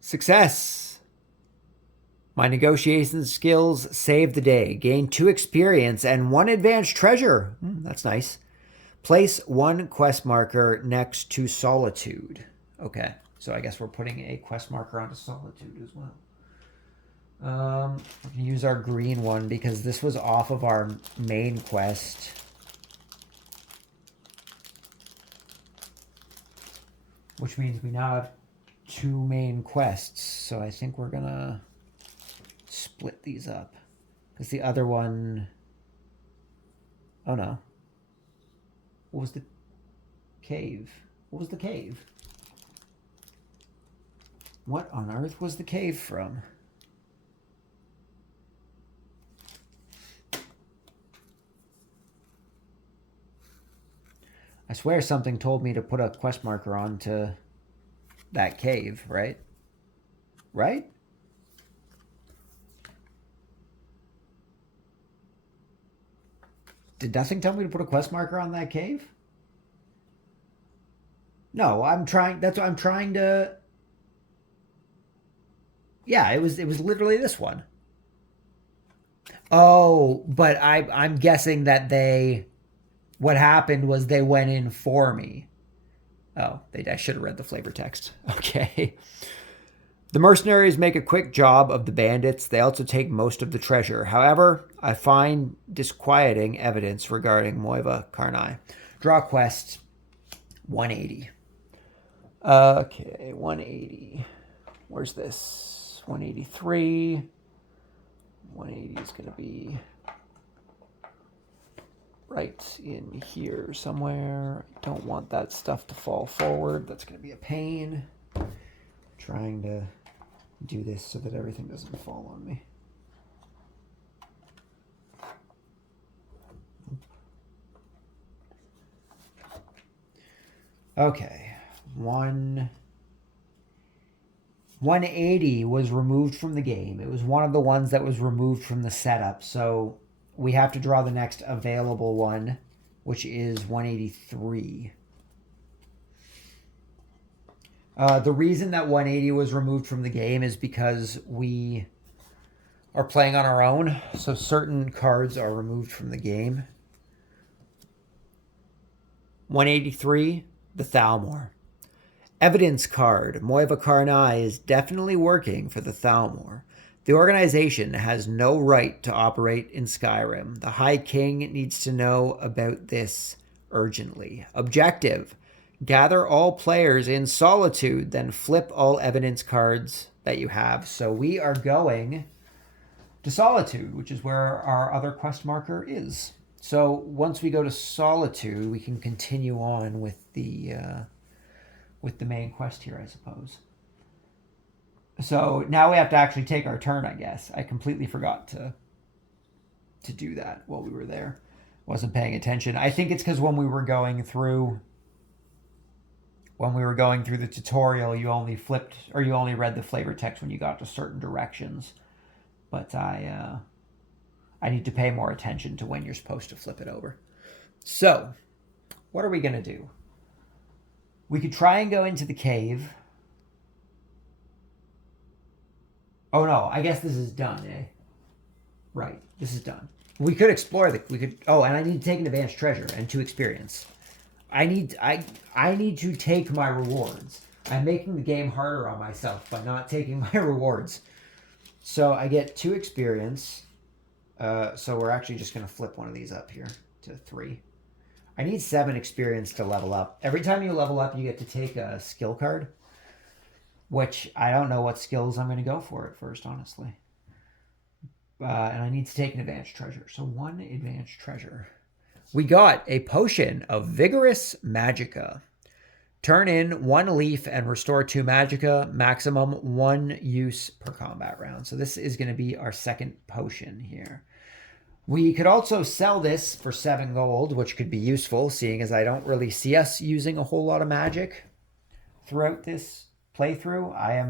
Success! My negotiation skills saved the day. Gain 2 experience and 1 advanced treasure. That's nice. Place 1 quest marker next to Solitude. Okay, so I guess we're putting a quest marker onto Solitude as well. We can use our green one because this was off of our main quest. Which means we now have 2 main quests. So I think we're gonna split these up. Because the other one... Oh no. What was the cave? What was the cave? What on earth was the cave from? I swear something told me to put a quest marker onto that cave, right? Right? Did nothing tell me to put a quest marker on that cave? No, that's what I'm trying to... Yeah, it was literally this one. Oh, but I'm guessing that what happened was they went in for me. Oh, I should have read the flavor text. Okay. The mercenaries make a quick job of the bandits. They also take most of the treasure. However, I find disquieting evidence regarding Moiva Karnai. Draw quest 180. Okay, 180. Where's this? 183. 180 is going to be right in here somewhere. Don't want that stuff to fall forward. That's going to be a pain. Trying to do this so that everything doesn't fall on me. Okay, 180 was removed from the game. It was one of the ones that was removed from the setup, so we have to draw the next available one, which is 183. The reason that 180 was removed from the game is because we are playing on our own, so certain cards are removed from the game. 183, the Thalmor. Evidence card. Moiva Karnai is definitely working for the Thalmor. The organization has no right to operate in Skyrim. The High King needs to know about this urgently. Objective. Gather all players in Solitude, then flip all evidence cards that you have. So we are going to Solitude, which is where our other quest marker is. So once we go to Solitude, we can continue on with the main quest here, I suppose. So now we have to actually take our turn, I guess. I completely forgot to do that while we were there. Wasn't paying attention. I think it's because when we were going through the tutorial, you only read the flavor text when you got to certain directions. But I need to pay more attention to when you're supposed to flip it over. So, what are we going to do? We could try and go into the cave. Oh no, I guess this is done, eh? Right, this is done. We could explore oh, and I need to take an advanced treasure and 2 experience. I need to take my rewards. I'm making the game harder on myself by not taking my rewards. So I get 2 experience. So we're actually just going to flip one of these up here to 3. I need 7 experience to level up. Every time you level up, you get to take a skill card, which I don't know what skills I'm going to go for at first, honestly. And I need to take an advanced treasure. So 1 advanced treasure. We got a potion of Vigorous Magicka. Turn in 1 leaf and restore 2 Magicka, maximum 1 use per combat round. So this is going to be our second potion here. We could also sell this for 7 gold, which could be useful, seeing as I don't really see us using a whole lot of magic throughout this playthrough. I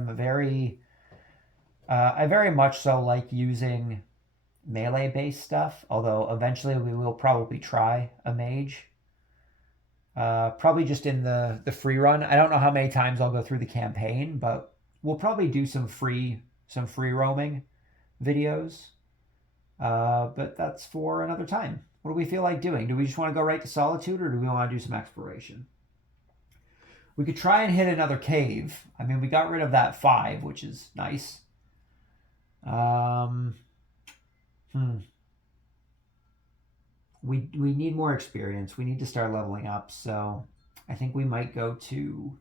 very much so like using melee-based stuff, although eventually we will probably try a mage. Probably just in the free run. I don't know how many times I'll go through the campaign, but we'll probably do some free roaming videos. But that's for another time. What do we feel like doing? Do we just want to go right to Solitude, or do we want to do some exploration? We could try and hit another cave. I mean, we got rid of that 5, which is nice. We need more experience. We need to start leveling up. So I think we might go to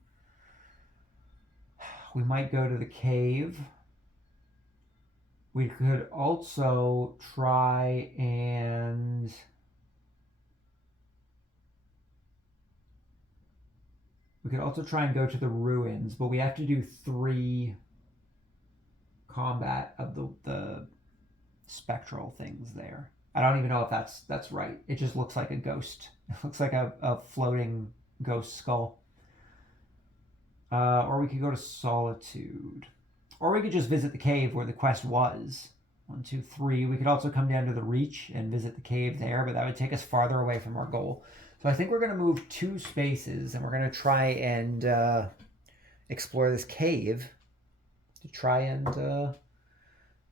the cave. We could also try and go to the ruins, but we have to do 3 combat of the spectral things there. I don't even know if that's right. It just looks like a ghost. It looks like a floating ghost skull. Or we could go to Solitude. Or we could just visit the cave where the quest was. 1, 2, 3. We could also come down to the Reach and visit the cave there, but that would take us farther away from our goal. So I think we're going to move 2 spaces, and we're going to try and explore this cave to try and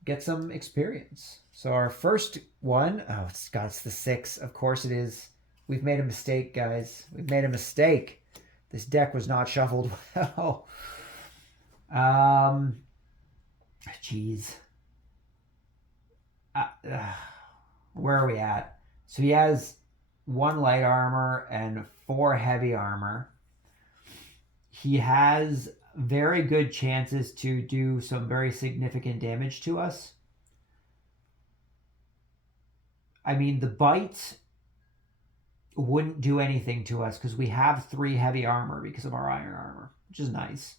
get some experience. So our first one, oh, it's the 6. Of course it is. We've made a mistake, guys. We've made a mistake. This deck was not shuffled well. Jeez. Where are we at? So he has 1 light armor and 4 heavy armor. He has very good chances to do some very significant damage to us. I mean, the bite wouldn't do anything to us because we have 3 heavy armor because of our iron armor, which is nice.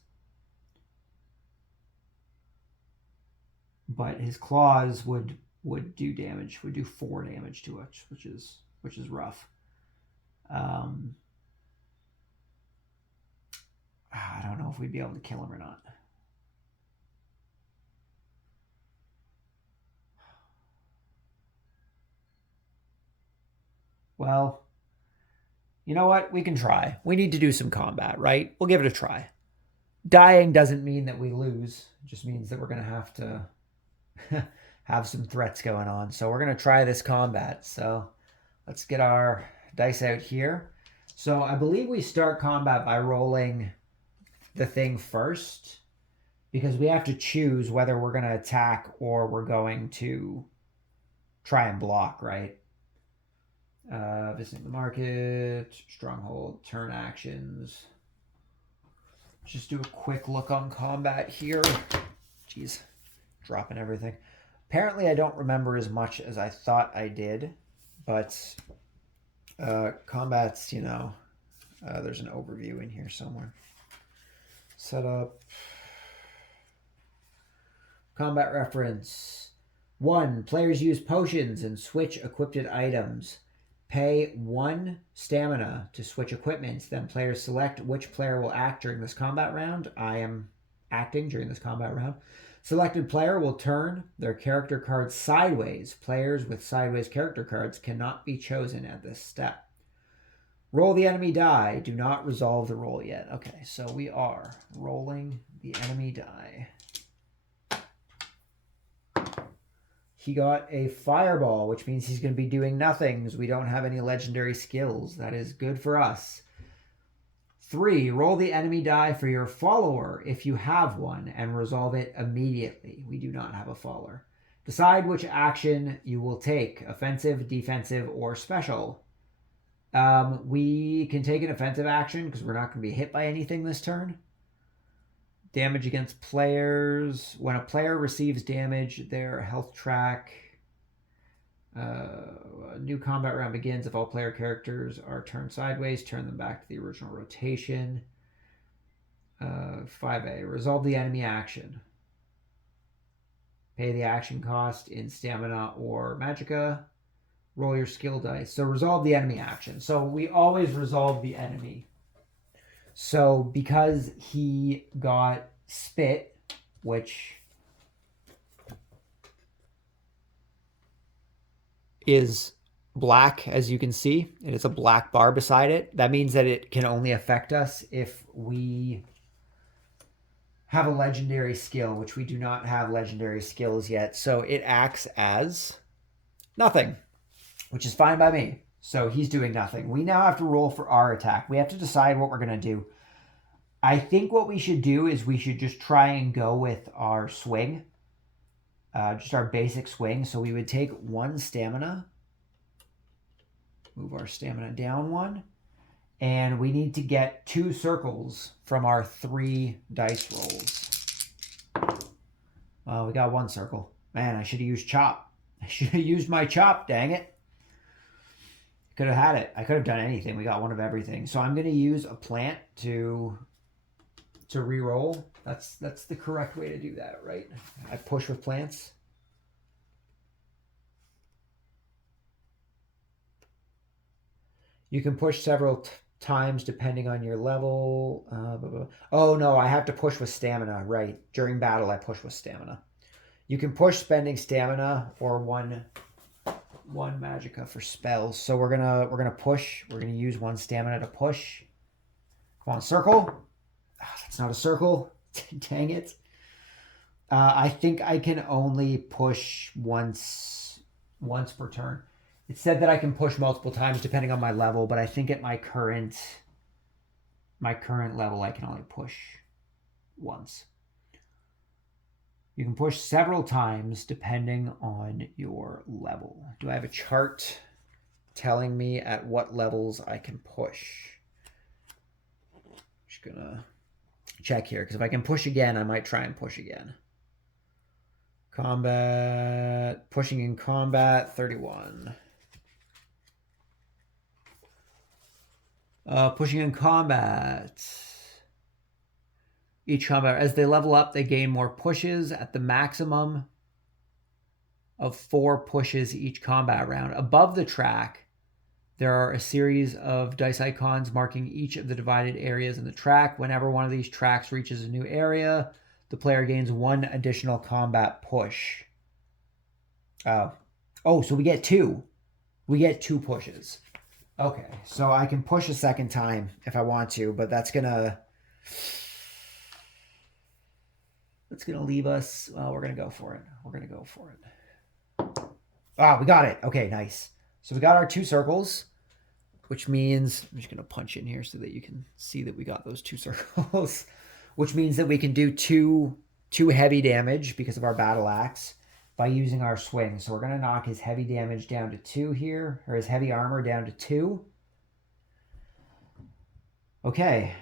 But his claws would do damage, would do 4 damage to us, which is rough. I don't know if we'd be able to kill him or not. Well, you know what? We can try. We need to do some combat, right? We'll give it a try. Dying doesn't mean that we lose. It just means that we're going to have to have some threats going on. So we're going to try this combat. So let's get our dice out here. So I believe we start combat by rolling the thing first, because we have to choose whether we're going to attack or we're going to try and block, right? Visiting the market, stronghold, turn actions. Just do a quick look on combat here. Jeez, dropping everything. Apparently I don't remember as much as I thought I did, but combat's, you know, there's an overview in here somewhere. Setup. Combat reference. 1. Players use potions and switch equipped items. Pay 1 stamina to switch equipment. Then players select which player will act during this combat round. I am acting during this combat round. Selected player will turn their character card sideways. Players with sideways character cards cannot be chosen at this step. Roll the enemy die. Do not resolve the roll yet. Okay, so we are rolling the enemy die. He got a fireball, which means he's going to be doing nothing because we don't have any legendary skills. That is good for us. 3, roll the enemy die for your follower if you have one and resolve it immediately. We do not have a follower. Decide which action you will take, offensive, defensive, or special. We can take an offensive action because we're not going to be hit by anything this turn. Damage against players. When a player receives damage, their health track. A new combat round begins if all player characters are turned sideways. Turn them back to the original rotation. 5A. Resolve the enemy action. Pay the action cost in stamina or magicka. Roll your skill dice. So resolve the enemy action. So we always resolve the enemy. So because he got spit, which is black, as you can see, and it's a black bar beside it, that means that it can only affect us if we have a legendary skill, which we do not have legendary skills yet. So it acts as nothing, which is fine by me. So he's doing nothing. We now have to roll for our attack. We have to decide what we're going to do. I think what we should do is we should just try and go with our swing. Just our basic swing. So we would take 1 stamina. Move our stamina down 1. And we need to get 2 circles from our 3 dice rolls. We got 1 circle. Man, I should have used chop. I should have used my chop, dang it. Could have had it. I could have done anything. We got 1 of everything. So I'm going to use a plant to re-roll. That's the correct way to do that, right? I push with plants. You can push several times depending on your level. Oh no, I have to push with stamina, right? During battle, I push with stamina. You can push spending stamina or one magicka for spells. So we're gonna push. We're gonna use 1 stamina to push. Come on, circle. Oh, that's not a circle. Dang it. I think I can only push once per turn. It said that I can push multiple times depending on my level, but I think at my current level I can only push once. You can push several times depending on your level. Do I have a chart telling me at what levels I can push? Just gonna check here, because if I can push again, I might try and push again. Combat, pushing in combat, 31. Pushing in combat. Each combat, as they level up, they gain more pushes at the maximum of 4 pushes each combat round. Above the track, there are a series of dice icons marking each of the divided areas in the track. Whenever one of these tracks reaches a new area, the player gains 1 additional combat push. Oh, so we get 2. We get 2 pushes. Okay, so I can push a second time if I want to, but that's gonna leave us. We're gonna go for it. We're gonna go for it. Ah, we got it. Okay, nice. So we got our 2 circles, which means I'm just gonna punch in here so that you can see that we got those 2 circles, which means that we can do two heavy damage because of our battle axe by using our swing. So we're going to knock his heavy damage down to 2 here, or his heavy armor down to 2. Okay,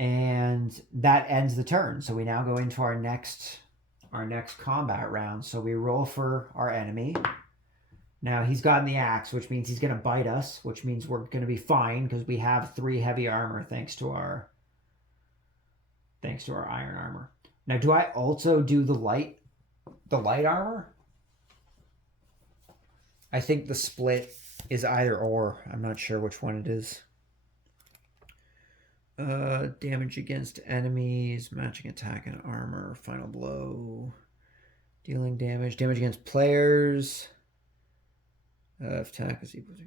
and that ends the turn. So we now go into our next combat round. So we roll for our enemy. Now he's gotten the axe, which means he's going to bite us, which means we're going to be fine because we have 3 heavy armor thanks to our iron armor. Now, do I also do the light armor? I think the split is either or. I'm not sure which one it is. Damage against enemies, matching attack and armor, final blow, dealing damage, damage against players. If attack is equal to...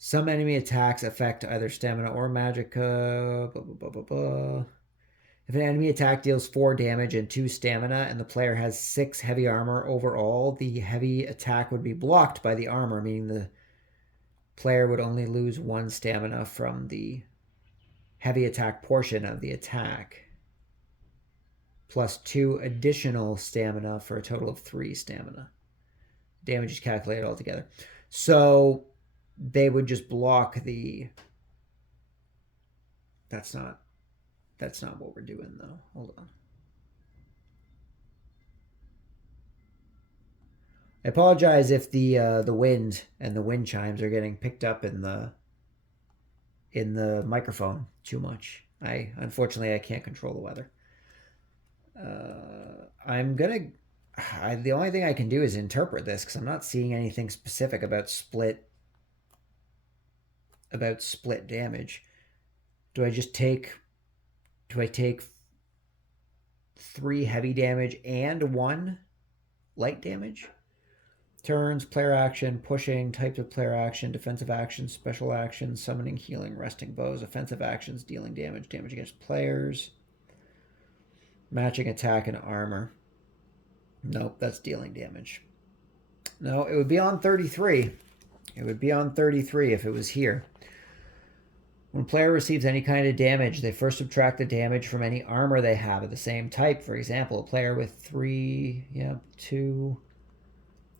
Some enemy attacks affect either stamina or magicka. Blah, blah, blah, blah, blah. If an enemy attack deals 4 damage and 2 stamina, and the player has 6 heavy armor overall, the heavy attack would be blocked by the armor, meaning the player would only lose 1 stamina from the heavy attack portion of the attack. plus 2 additional stamina for a total of 3 stamina. Damage is calculated altogether. So they would just block the... That's not what we're doing, though. Hold on. I apologize if the wind and the wind chimes are getting picked up in the microphone too much. Unfortunately I can't control the weather. The only thing I can do is interpret this because I'm not seeing anything specific about split damage. Do I take 3 heavy damage and 1 light damage? Turns, player action, pushing, types of player action, defensive actions, special actions, summoning, healing, resting bows, offensive actions, dealing damage, damage against players, matching attack and armor. Nope, that's dealing damage. No, it would be on 33. It would be on 33 if it was here. When a player receives any kind of damage, they first subtract the damage from any armor they have of the same type. For example, a player with 2.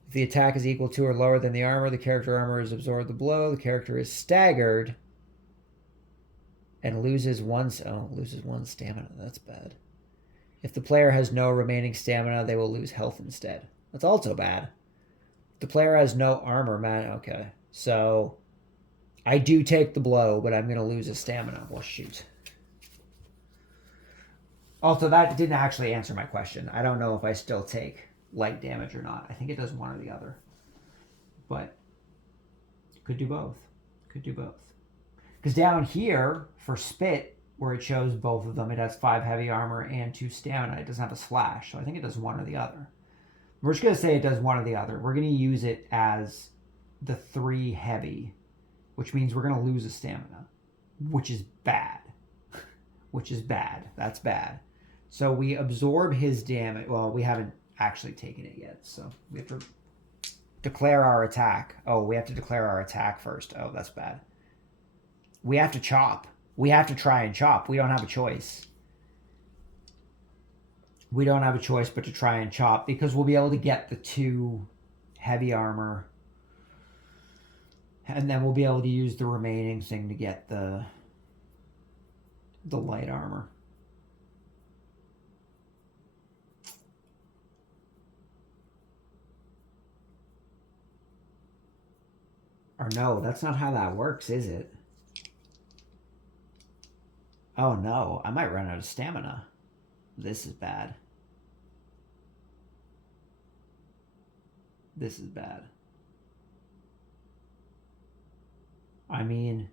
If the attack is equal to or lower than the armor, the character armor has absorbed the blow. The character is staggered and loses 1 stamina. That's bad. If the player has no remaining stamina, they will lose health instead. That's also bad. If the player has no armor, okay. So I do take the blow, but I'm going to lose a stamina. Well, shoot. Also, that didn't actually answer my question. I don't know if I still take light damage or not. I think it does one or the other. But could do both. Could do both. Because down here, for Spit, where it shows both of them, it has 5 heavy armor and 2 stamina. It doesn't have a slash, so I think it does one or the other. We're just going to say it does one or the other. We're going to use it as the 3 heavy, which means we're going to lose a stamina, which is bad. Which is bad. That's bad. So we absorb his damage. Well, we haven't actually taken it yet, so we have to declare our attack. Oh, we have to declare our attack first. Oh, that's bad. We have to chop. We have to try and chop. We don't have a choice. We don't have a choice but to try and chop because we'll be able to get the 2 heavy armor and then we'll be able to use the remaining thing to get the light armor. Or no, that's not how that works, is it? Oh no, I might run out of stamina. This is bad. This is bad. I mean,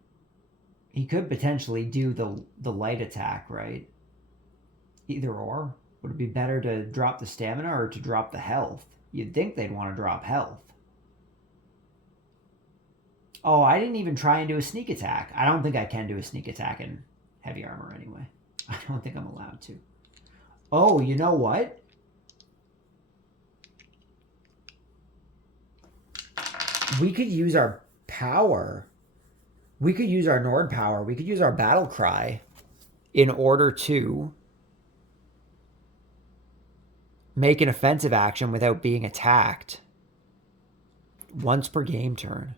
he could potentially do the light attack, right? Either or. Would it be better to drop the stamina or to drop the health? You'd think they'd want to drop health. Oh, I didn't even try and do a sneak attack. I don't think I can do a sneak attack in heavy armor anyway. I don't think I'm allowed to. Oh, you know what? We could use our power. We could use our Nord power. We could use our battle cry in order to make an offensive action without being attacked once per game turn.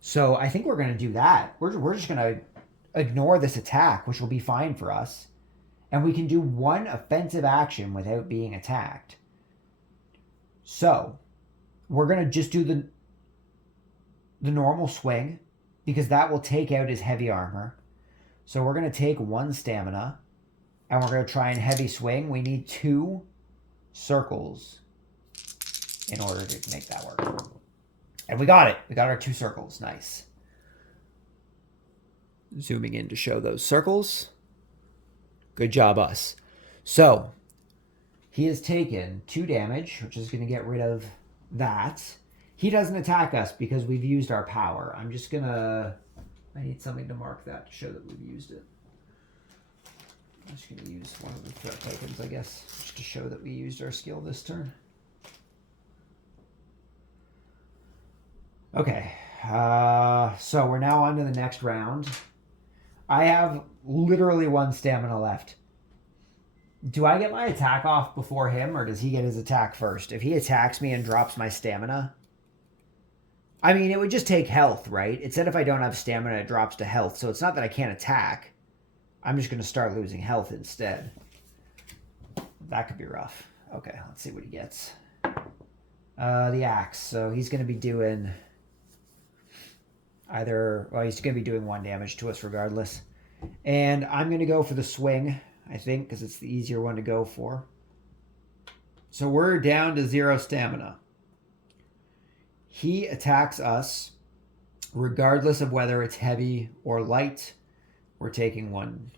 So I think we're going to do that. We're just going to ignore this attack, which will be fine for us. And we can do 1 offensive action without being attacked. So we're going to just do the normal swing because that will take out his heavy armor. So we're going to take 1 stamina and we're going to try and heavy swing. We need 2 circles in order to make that work. And we got it. We got our 2 circles. Nice. Zooming in to show those circles. Good job, us. So, he has taken 2 damage, which is going to get rid of that. He doesn't attack us because we've used our power. I'm just going to... I need something to mark that to show that we've used it. I'm just going to use one of the threat tokens, I guess, just to show that we used our skill this turn. Okay, so we're now on to the next round. I have literally 1 stamina left. Do I get my attack off before him, or does he get his attack first? If he attacks me and drops my stamina, I mean, it would just take health, right? It said if I don't have stamina, it drops to health. So it's not that I can't attack. I'm just going to start losing health instead. That could be rough. Okay, let's see what he gets. The axe. So he's going to be doing either... Well, he's going to be doing 1 damage to us regardless. And I'm going to go for the swing, I think, because it's the easier one to go for. So we're down to 0 stamina. He attacks us regardless of whether it's heavy or light. We're taking one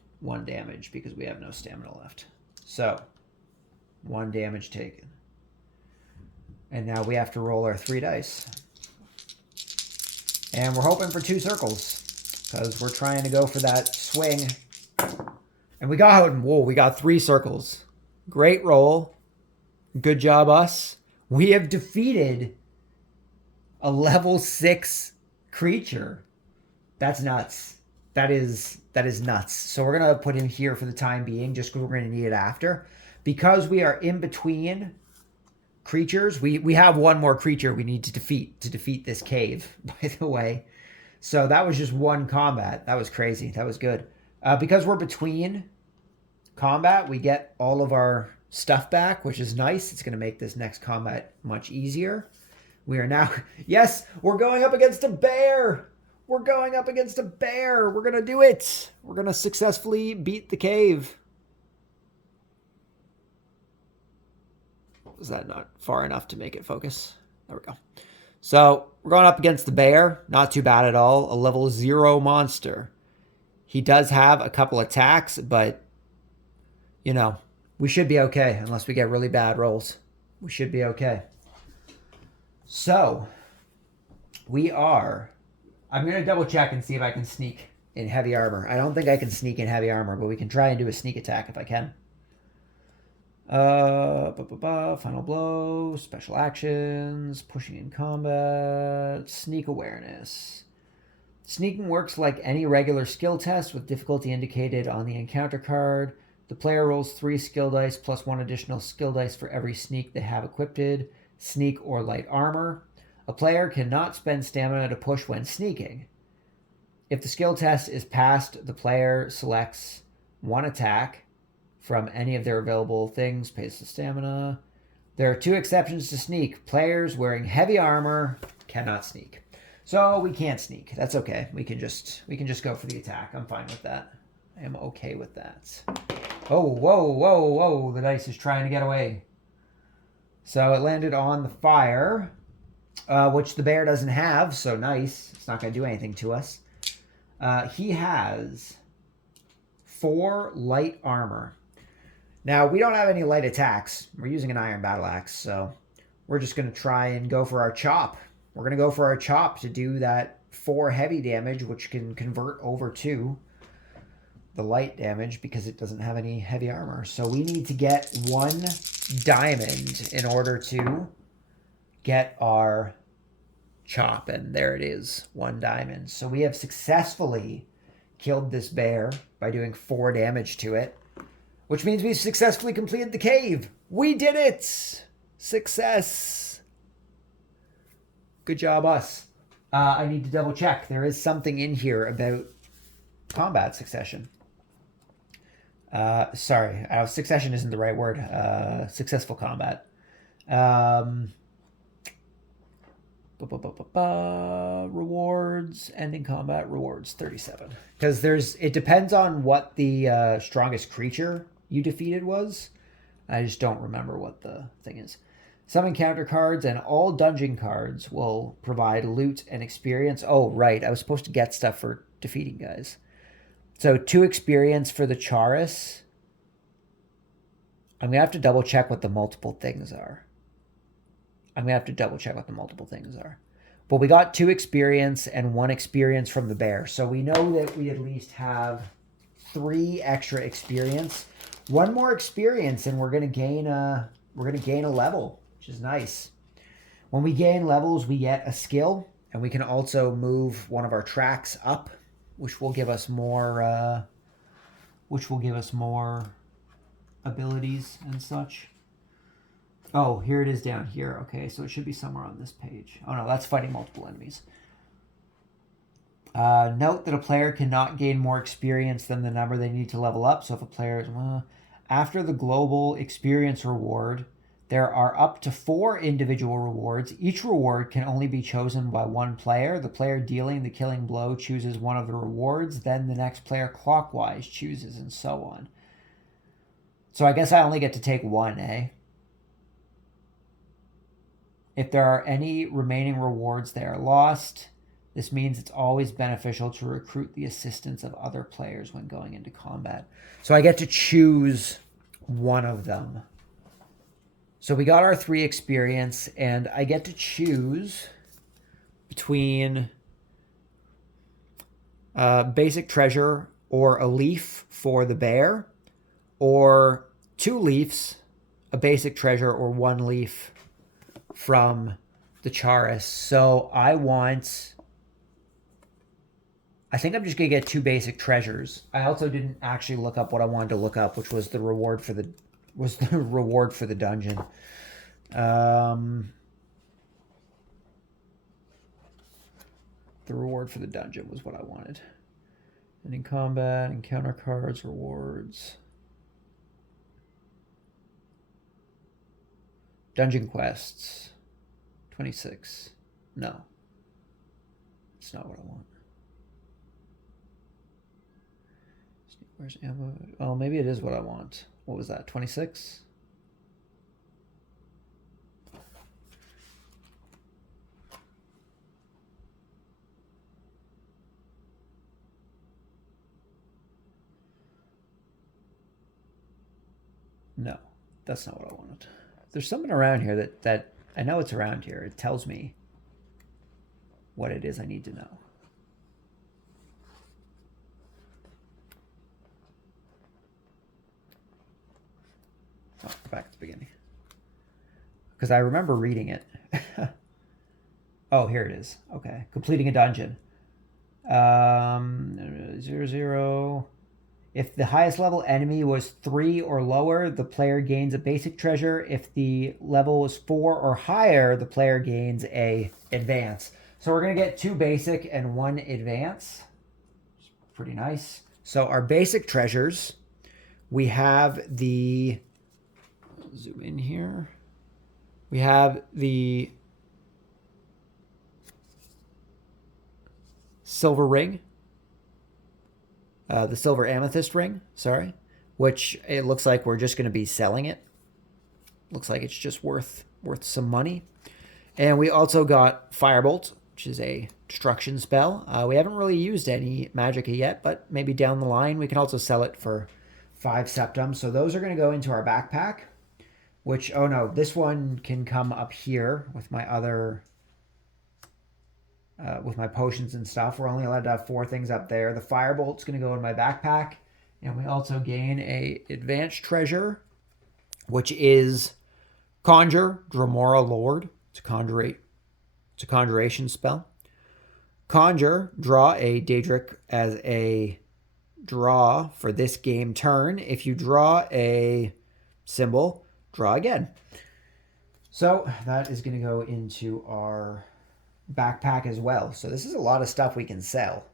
damage because we have no stamina left. So 1 damage taken. And now we have to roll our 3 dice. And we're hoping for 2 circles because we're trying to go for that swing. And we got 3 circles. Great roll. Good job, us. We have defeated a level 6 creature. That's nuts. That is nuts. So we're going to put him here for the time being just because we're going to need it after. Because we are in between creatures, we have 1 more creature we need to defeat this cave, by the way. So that was just 1 combat. That was crazy. That was good. Because we're between combat, we get all of our stuff back, which is nice. It's going to make this next combat much easier. We are now... Yes, we're going up against a bear. We're going up against a bear. We're going to do it. We're going to successfully beat the cave. Was that not far enough to make it focus? There we go. So we're going up against the bear. Not too bad at all. A level 0 monster. He does have a couple attacks, but, you know, we should be okay unless we get really bad rolls. We should be okay. So, I'm going to double check and see if I can sneak in heavy armor. I don't think I can sneak in heavy armor, but we can try and do a sneak attack if I can. Final blow, special actions, pushing in combat, sneak awareness. Sneaking works like any regular skill test with difficulty indicated on the encounter card. The player rolls 3 skill dice plus 1 additional skill dice for every sneak they have equipped. Sneak or light armor. A player cannot spend stamina to push when sneaking. If the skill test is passed, the player selects 1 attack from any of their available things, pays the stamina. There are 2 exceptions to sneak. Players wearing heavy armor cannot sneak. So we can't sneak. That's okay. We can just go for the attack. I'm fine with that. I am okay with that. Oh, whoa. The dice is trying to get away. So it landed on the fire, which the bear doesn't have, so nice. It's not going to do anything to us. He has 4 light armor. Now, we don't have any light attacks. We're using an iron battle axe, so we're just going to try and go for our chop. We're going to go for our chop to do that 4 heavy damage, which can convert over to the light damage because it doesn't have any heavy armor. So we need to get 1 diamond in order to get our chop, and there it is, 1 diamond. So we have successfully killed this bear by doing 4 damage to it, which means we've successfully completed the cave. We did it! Success! Good job, us. I need to double check. There is something in here about combat succession. Sorry, succession isn't the right word. Successful combat. Rewards, ending combat, rewards, 37. Because it depends on what the strongest creature you defeated was. I just don't remember what the thing is. Some encounter cards and all dungeon cards will provide loot and experience. Oh, right. I was supposed to get stuff for defeating guys. So 2 experience for the Charis. I'm going to have to double check what the multiple things are. But we got 2 experience and 1 experience from the bear. So we know that we at least have 3 extra experience. 1 more experience and we're going to gain a level, which is nice. When we gain levels, we get a skill, and we can also move one of our tracks up, which will give us more abilities and such. Oh, here it is down here. Okay, so it should be somewhere on this page. Oh no, that's fighting multiple enemies. Note that a player cannot gain more experience than the number they need to level up. So if a player is... after the global experience reward, there are up to 4 individual rewards. Each reward can only be chosen by one player. The player dealing the killing blow chooses one of the rewards. Then the next player clockwise chooses, and so on. So I guess I only get to take one, eh? If there are any remaining rewards, they are lost. This means it's always beneficial to recruit the assistance of other players when going into combat. So I get to choose one of them. So we got our 3 experience, and I get to choose between basic treasure or a leaf for the bear, or 2 leaves, a basic treasure, or 1 leaf from the Charis. So I think I'm just going to get 2 basic treasures. I also didn't actually look up what I wanted to look up, which was the reward for the dungeon. The reward for the dungeon was what I wanted. And in combat, encounter cards, rewards. Dungeon quests. 26. No. It's not what I want. Where's ammo? Oh, maybe it is what I want. What was that? 26? No, that's not what I wanted. There's something around here that I know it's around here. It tells me what it is I need to know. Oh, back at the beginning. Because I remember reading it. Oh, here it is. Okay. Completing a dungeon. 0. If the highest level enemy was 3 or lower, the player gains a basic treasure. If the level was 4 or higher, the player gains a advance. So we're going to get 2 basic and 1 advance. Pretty nice. So our basic treasures, we have the... Zoom in here. We have the silver ring. The silver amethyst ring, sorry. Which it looks like we're just going to be selling it. Looks like it's just worth some money. And we also got Firebolt, which is a destruction spell. We haven't really used any Magicka yet, but maybe down the line we can also sell it for 5 septum. So those are going to go into our backpack. Which, oh no, this one can come up here with my other, with my potions and stuff. We're only allowed to have 4 things up there. The Firebolt's going to go in my backpack. And we also gain a advanced treasure, which is Conjure, Dremora Lord. It's a conjuration spell. Conjure, draw a Daedric as a draw for this game turn. If you draw a symbol, draw again. So that is going to go into our backpack as well. So this is a lot of stuff we can sell,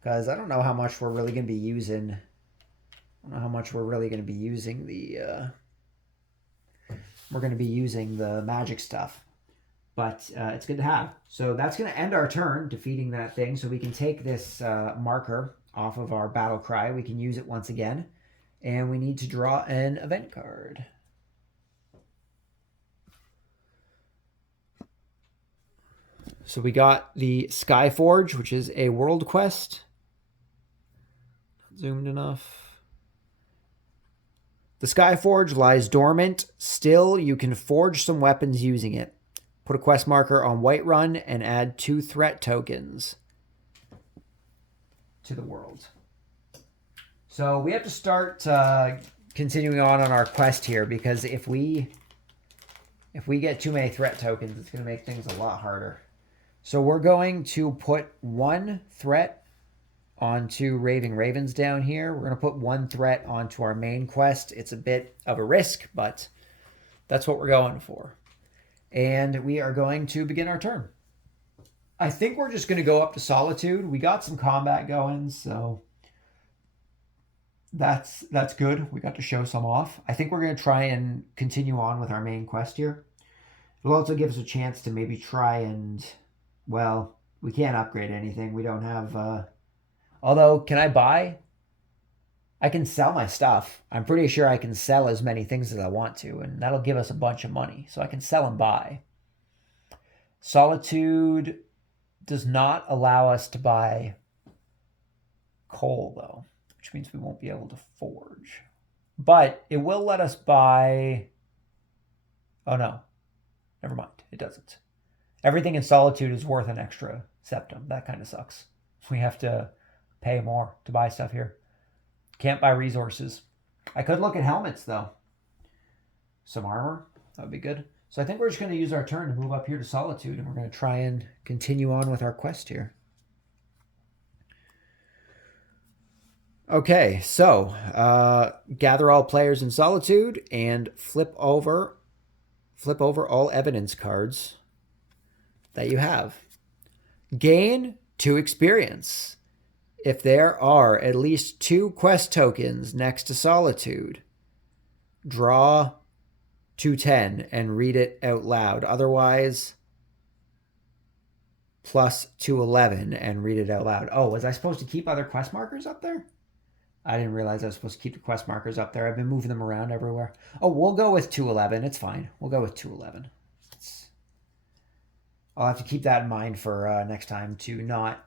because I don't know how much we're really going to be using. I don't know how much we're really going to be using the magic stuff, but it's good to have. So that's going to end our turn defeating that thing. So we can take this marker off of our battle cry. We can use it once again, and we need to draw an event card. So we got the Skyforge, which is a world quest. Not zoomed enough. The Skyforge lies dormant. Still, you can forge some weapons using it. Put a quest marker on Whiterun and add 2 threat tokens to the world. So we have to start continuing on our quest here, because if we get too many threat tokens, it's going to make things a lot harder. So we're going to put 1 threat onto Raving Ravens down here. We're going to put one threat onto our main quest. It's a bit of a risk, but that's what we're going for. And we are going to begin our turn. I think we're just going to go up to Solitude. We got some combat going, so that's good. We got to show some off. I think we're going to try and continue on with our main quest here. It'll also give us a chance to maybe try and, well, we can't upgrade anything. We don't have, although, can I buy? I can sell my stuff. I'm pretty sure I can sell as many things as I want to, and that'll give us a bunch of money. So I can sell and buy. Solitude does not allow us to buy coal, though, which means we won't be able to forge. But it will let us buy... Oh, no. Never mind. It doesn't. Everything in Solitude is worth an extra septum. That kind of sucks. We have to pay more to buy stuff here. Can't buy resources. I could look at helmets, though. Some armor. That would be good. So I think we're just going to use our turn to move up here to Solitude, and we're going to try and continue on with our quest here. Okay, so gather all players in Solitude and flip over all evidence cards that you have. Gain 2 experience. If there are at least 2 quest tokens next to Solitude, draw 210 and read it out loud. Otherwise, plus 211 and read it out loud. Oh, was I supposed to keep other quest markers up there? I didn't realize I was supposed to keep the quest markers up there. I've been moving them around everywhere. Oh, we'll go with 211. It's fine. We'll go with 211. I'll have to keep that in mind for next time to not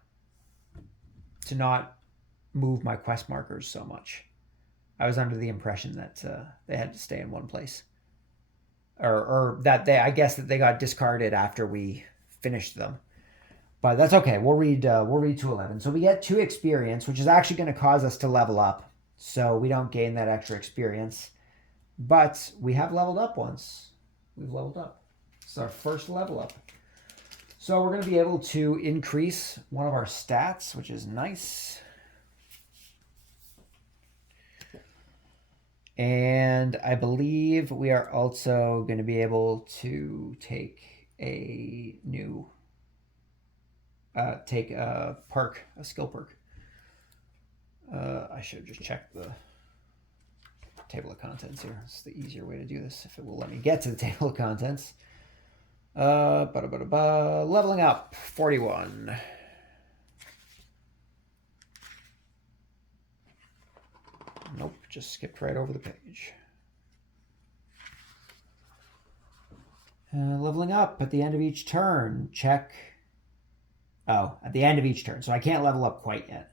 move my quest markers so much. I was under the impression that they had to stay in one place. Or that I guess that they got discarded after we finished them. But that's okay. We'll read 211. So we get 2 experience, which is actually going to cause us to level up. So we don't gain that extra experience. But we have leveled up once. We've leveled up. It's our first level up. So we're going to be able to increase one of our stats, which is nice. And I believe we are also going to be able to take a new... take a perk, a skill perk. I should have just checked the table of contents here. It's the easier way to do this if it will let me get to the table of contents. Leveling up, 41. Nope, just skipped right over the page. Leveling up at the end of each turn. Check. Oh, at the end of each turn. So I can't level up quite yet.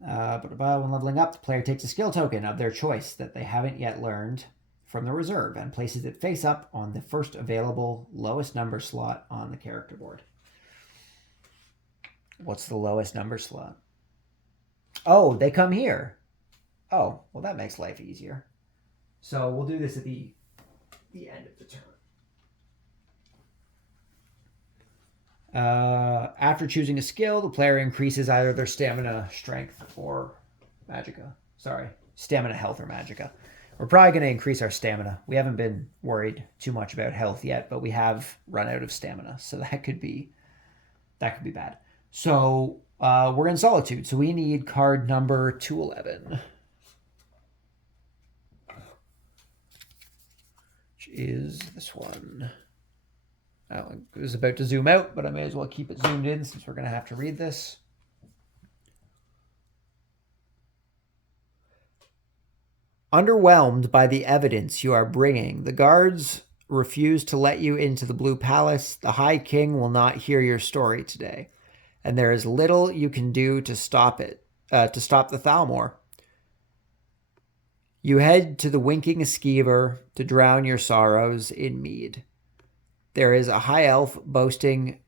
When leveling up, the player takes a skill token of their choice that they haven't yet learned from the reserve and places it face up on the first available lowest number slot on the character board. What's the lowest number slot? Oh, they come here. Oh, well, that makes life easier. So we'll do this at the end of the turn. After choosing a skill, the player increases either their stamina, strength, or magicka. Sorry, stamina, health, or magicka. We're probably going to increase our stamina. We haven't been worried too much about health yet, but we have run out of stamina, so that could be bad. So we're in Solitude, so we need card number 211. Which is this one. I was about to zoom out, but I may as well keep it zoomed in since we're going to have to read this. Underwhelmed by the evidence you are bringing, the guards refuse to let you into the Blue Palace. The High King will not hear your story today, and there is little you can do to stop it, to stop the Thalmor. You head to the Winking Skeever to drown your sorrows in mead. There is a high elf boasting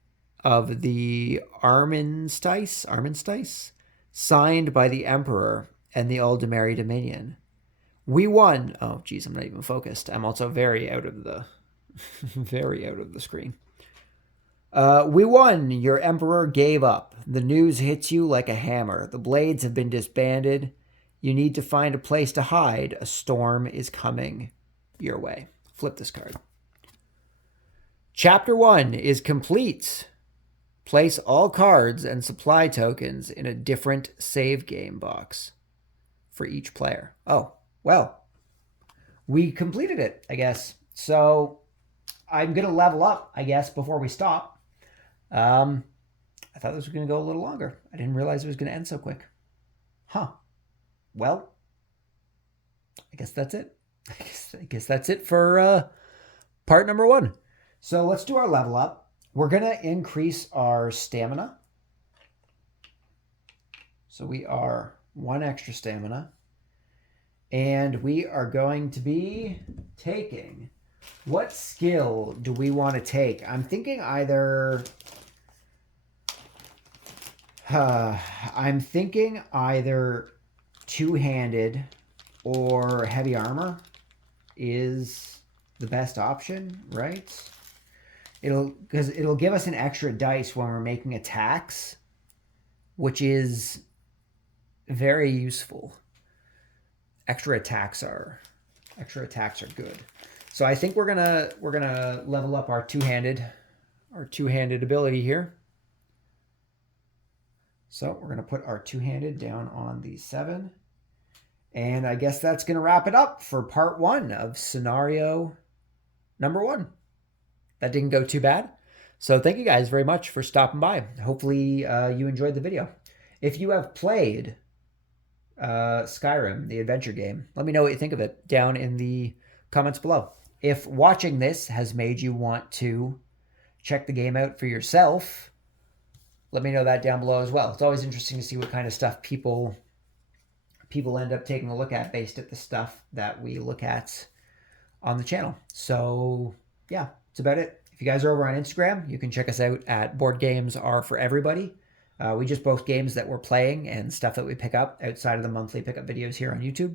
of the Armistice, signed by the Emperor and the Aldemary Dominion. We won. Oh, geez, I'm not even focused. I'm also very out of the screen. We won. Your emperor gave up. The news hits you like a hammer. The blades have been disbanded. You need to find a place to hide. A storm is coming your way. Flip this card. Chapter 1 is complete. Place all cards and supply tokens in a different save game box for each player. Oh, well, we completed it, I guess. So I'm going to level up, I guess, before we stop. I thought this was going to go a little longer. I didn't realize it was going to end so quick. Huh. Well, I guess that's it. I guess that's it for part number 1. So let's do our level up. We're going to increase our stamina. So we are 1 extra stamina. And we are going to be taking... What skill do we want to take? I'm thinking either... two-handed or heavy armor is the best option, right? Because it'll give us an extra dice when we're making attacks, which is very useful. Extra attacks are good. So I think we're gonna level up our two-handed ability here. So we're gonna put our two-handed down on the 7. And I guess that's gonna wrap it up for part 1 of scenario number 1. That didn't go too bad. So thank you guys very much for stopping by. Hopefully you enjoyed the video. If you have played Skyrim, the adventure game, let me know what you think of it down in the comments below. If watching this has made you want to check the game out for yourself, let me know that down below as well. It's always interesting to see what kind of stuff people end up taking a look at based at the stuff that we look at on the channel. So yeah, that's about it. If you guys are over on Instagram, you can check us out at Board Games Are For Everybody. We just post games that we're playing and stuff that we pick up outside of the monthly pickup videos here on YouTube.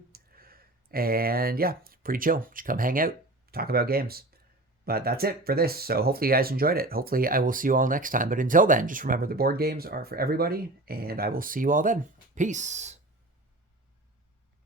And yeah, pretty chill. Just come hang out, talk about games. But that's it for this. So hopefully you guys enjoyed it. Hopefully I will see you all next time. But until then, just remember the board games are for everybody. And I will see you all then. Peace.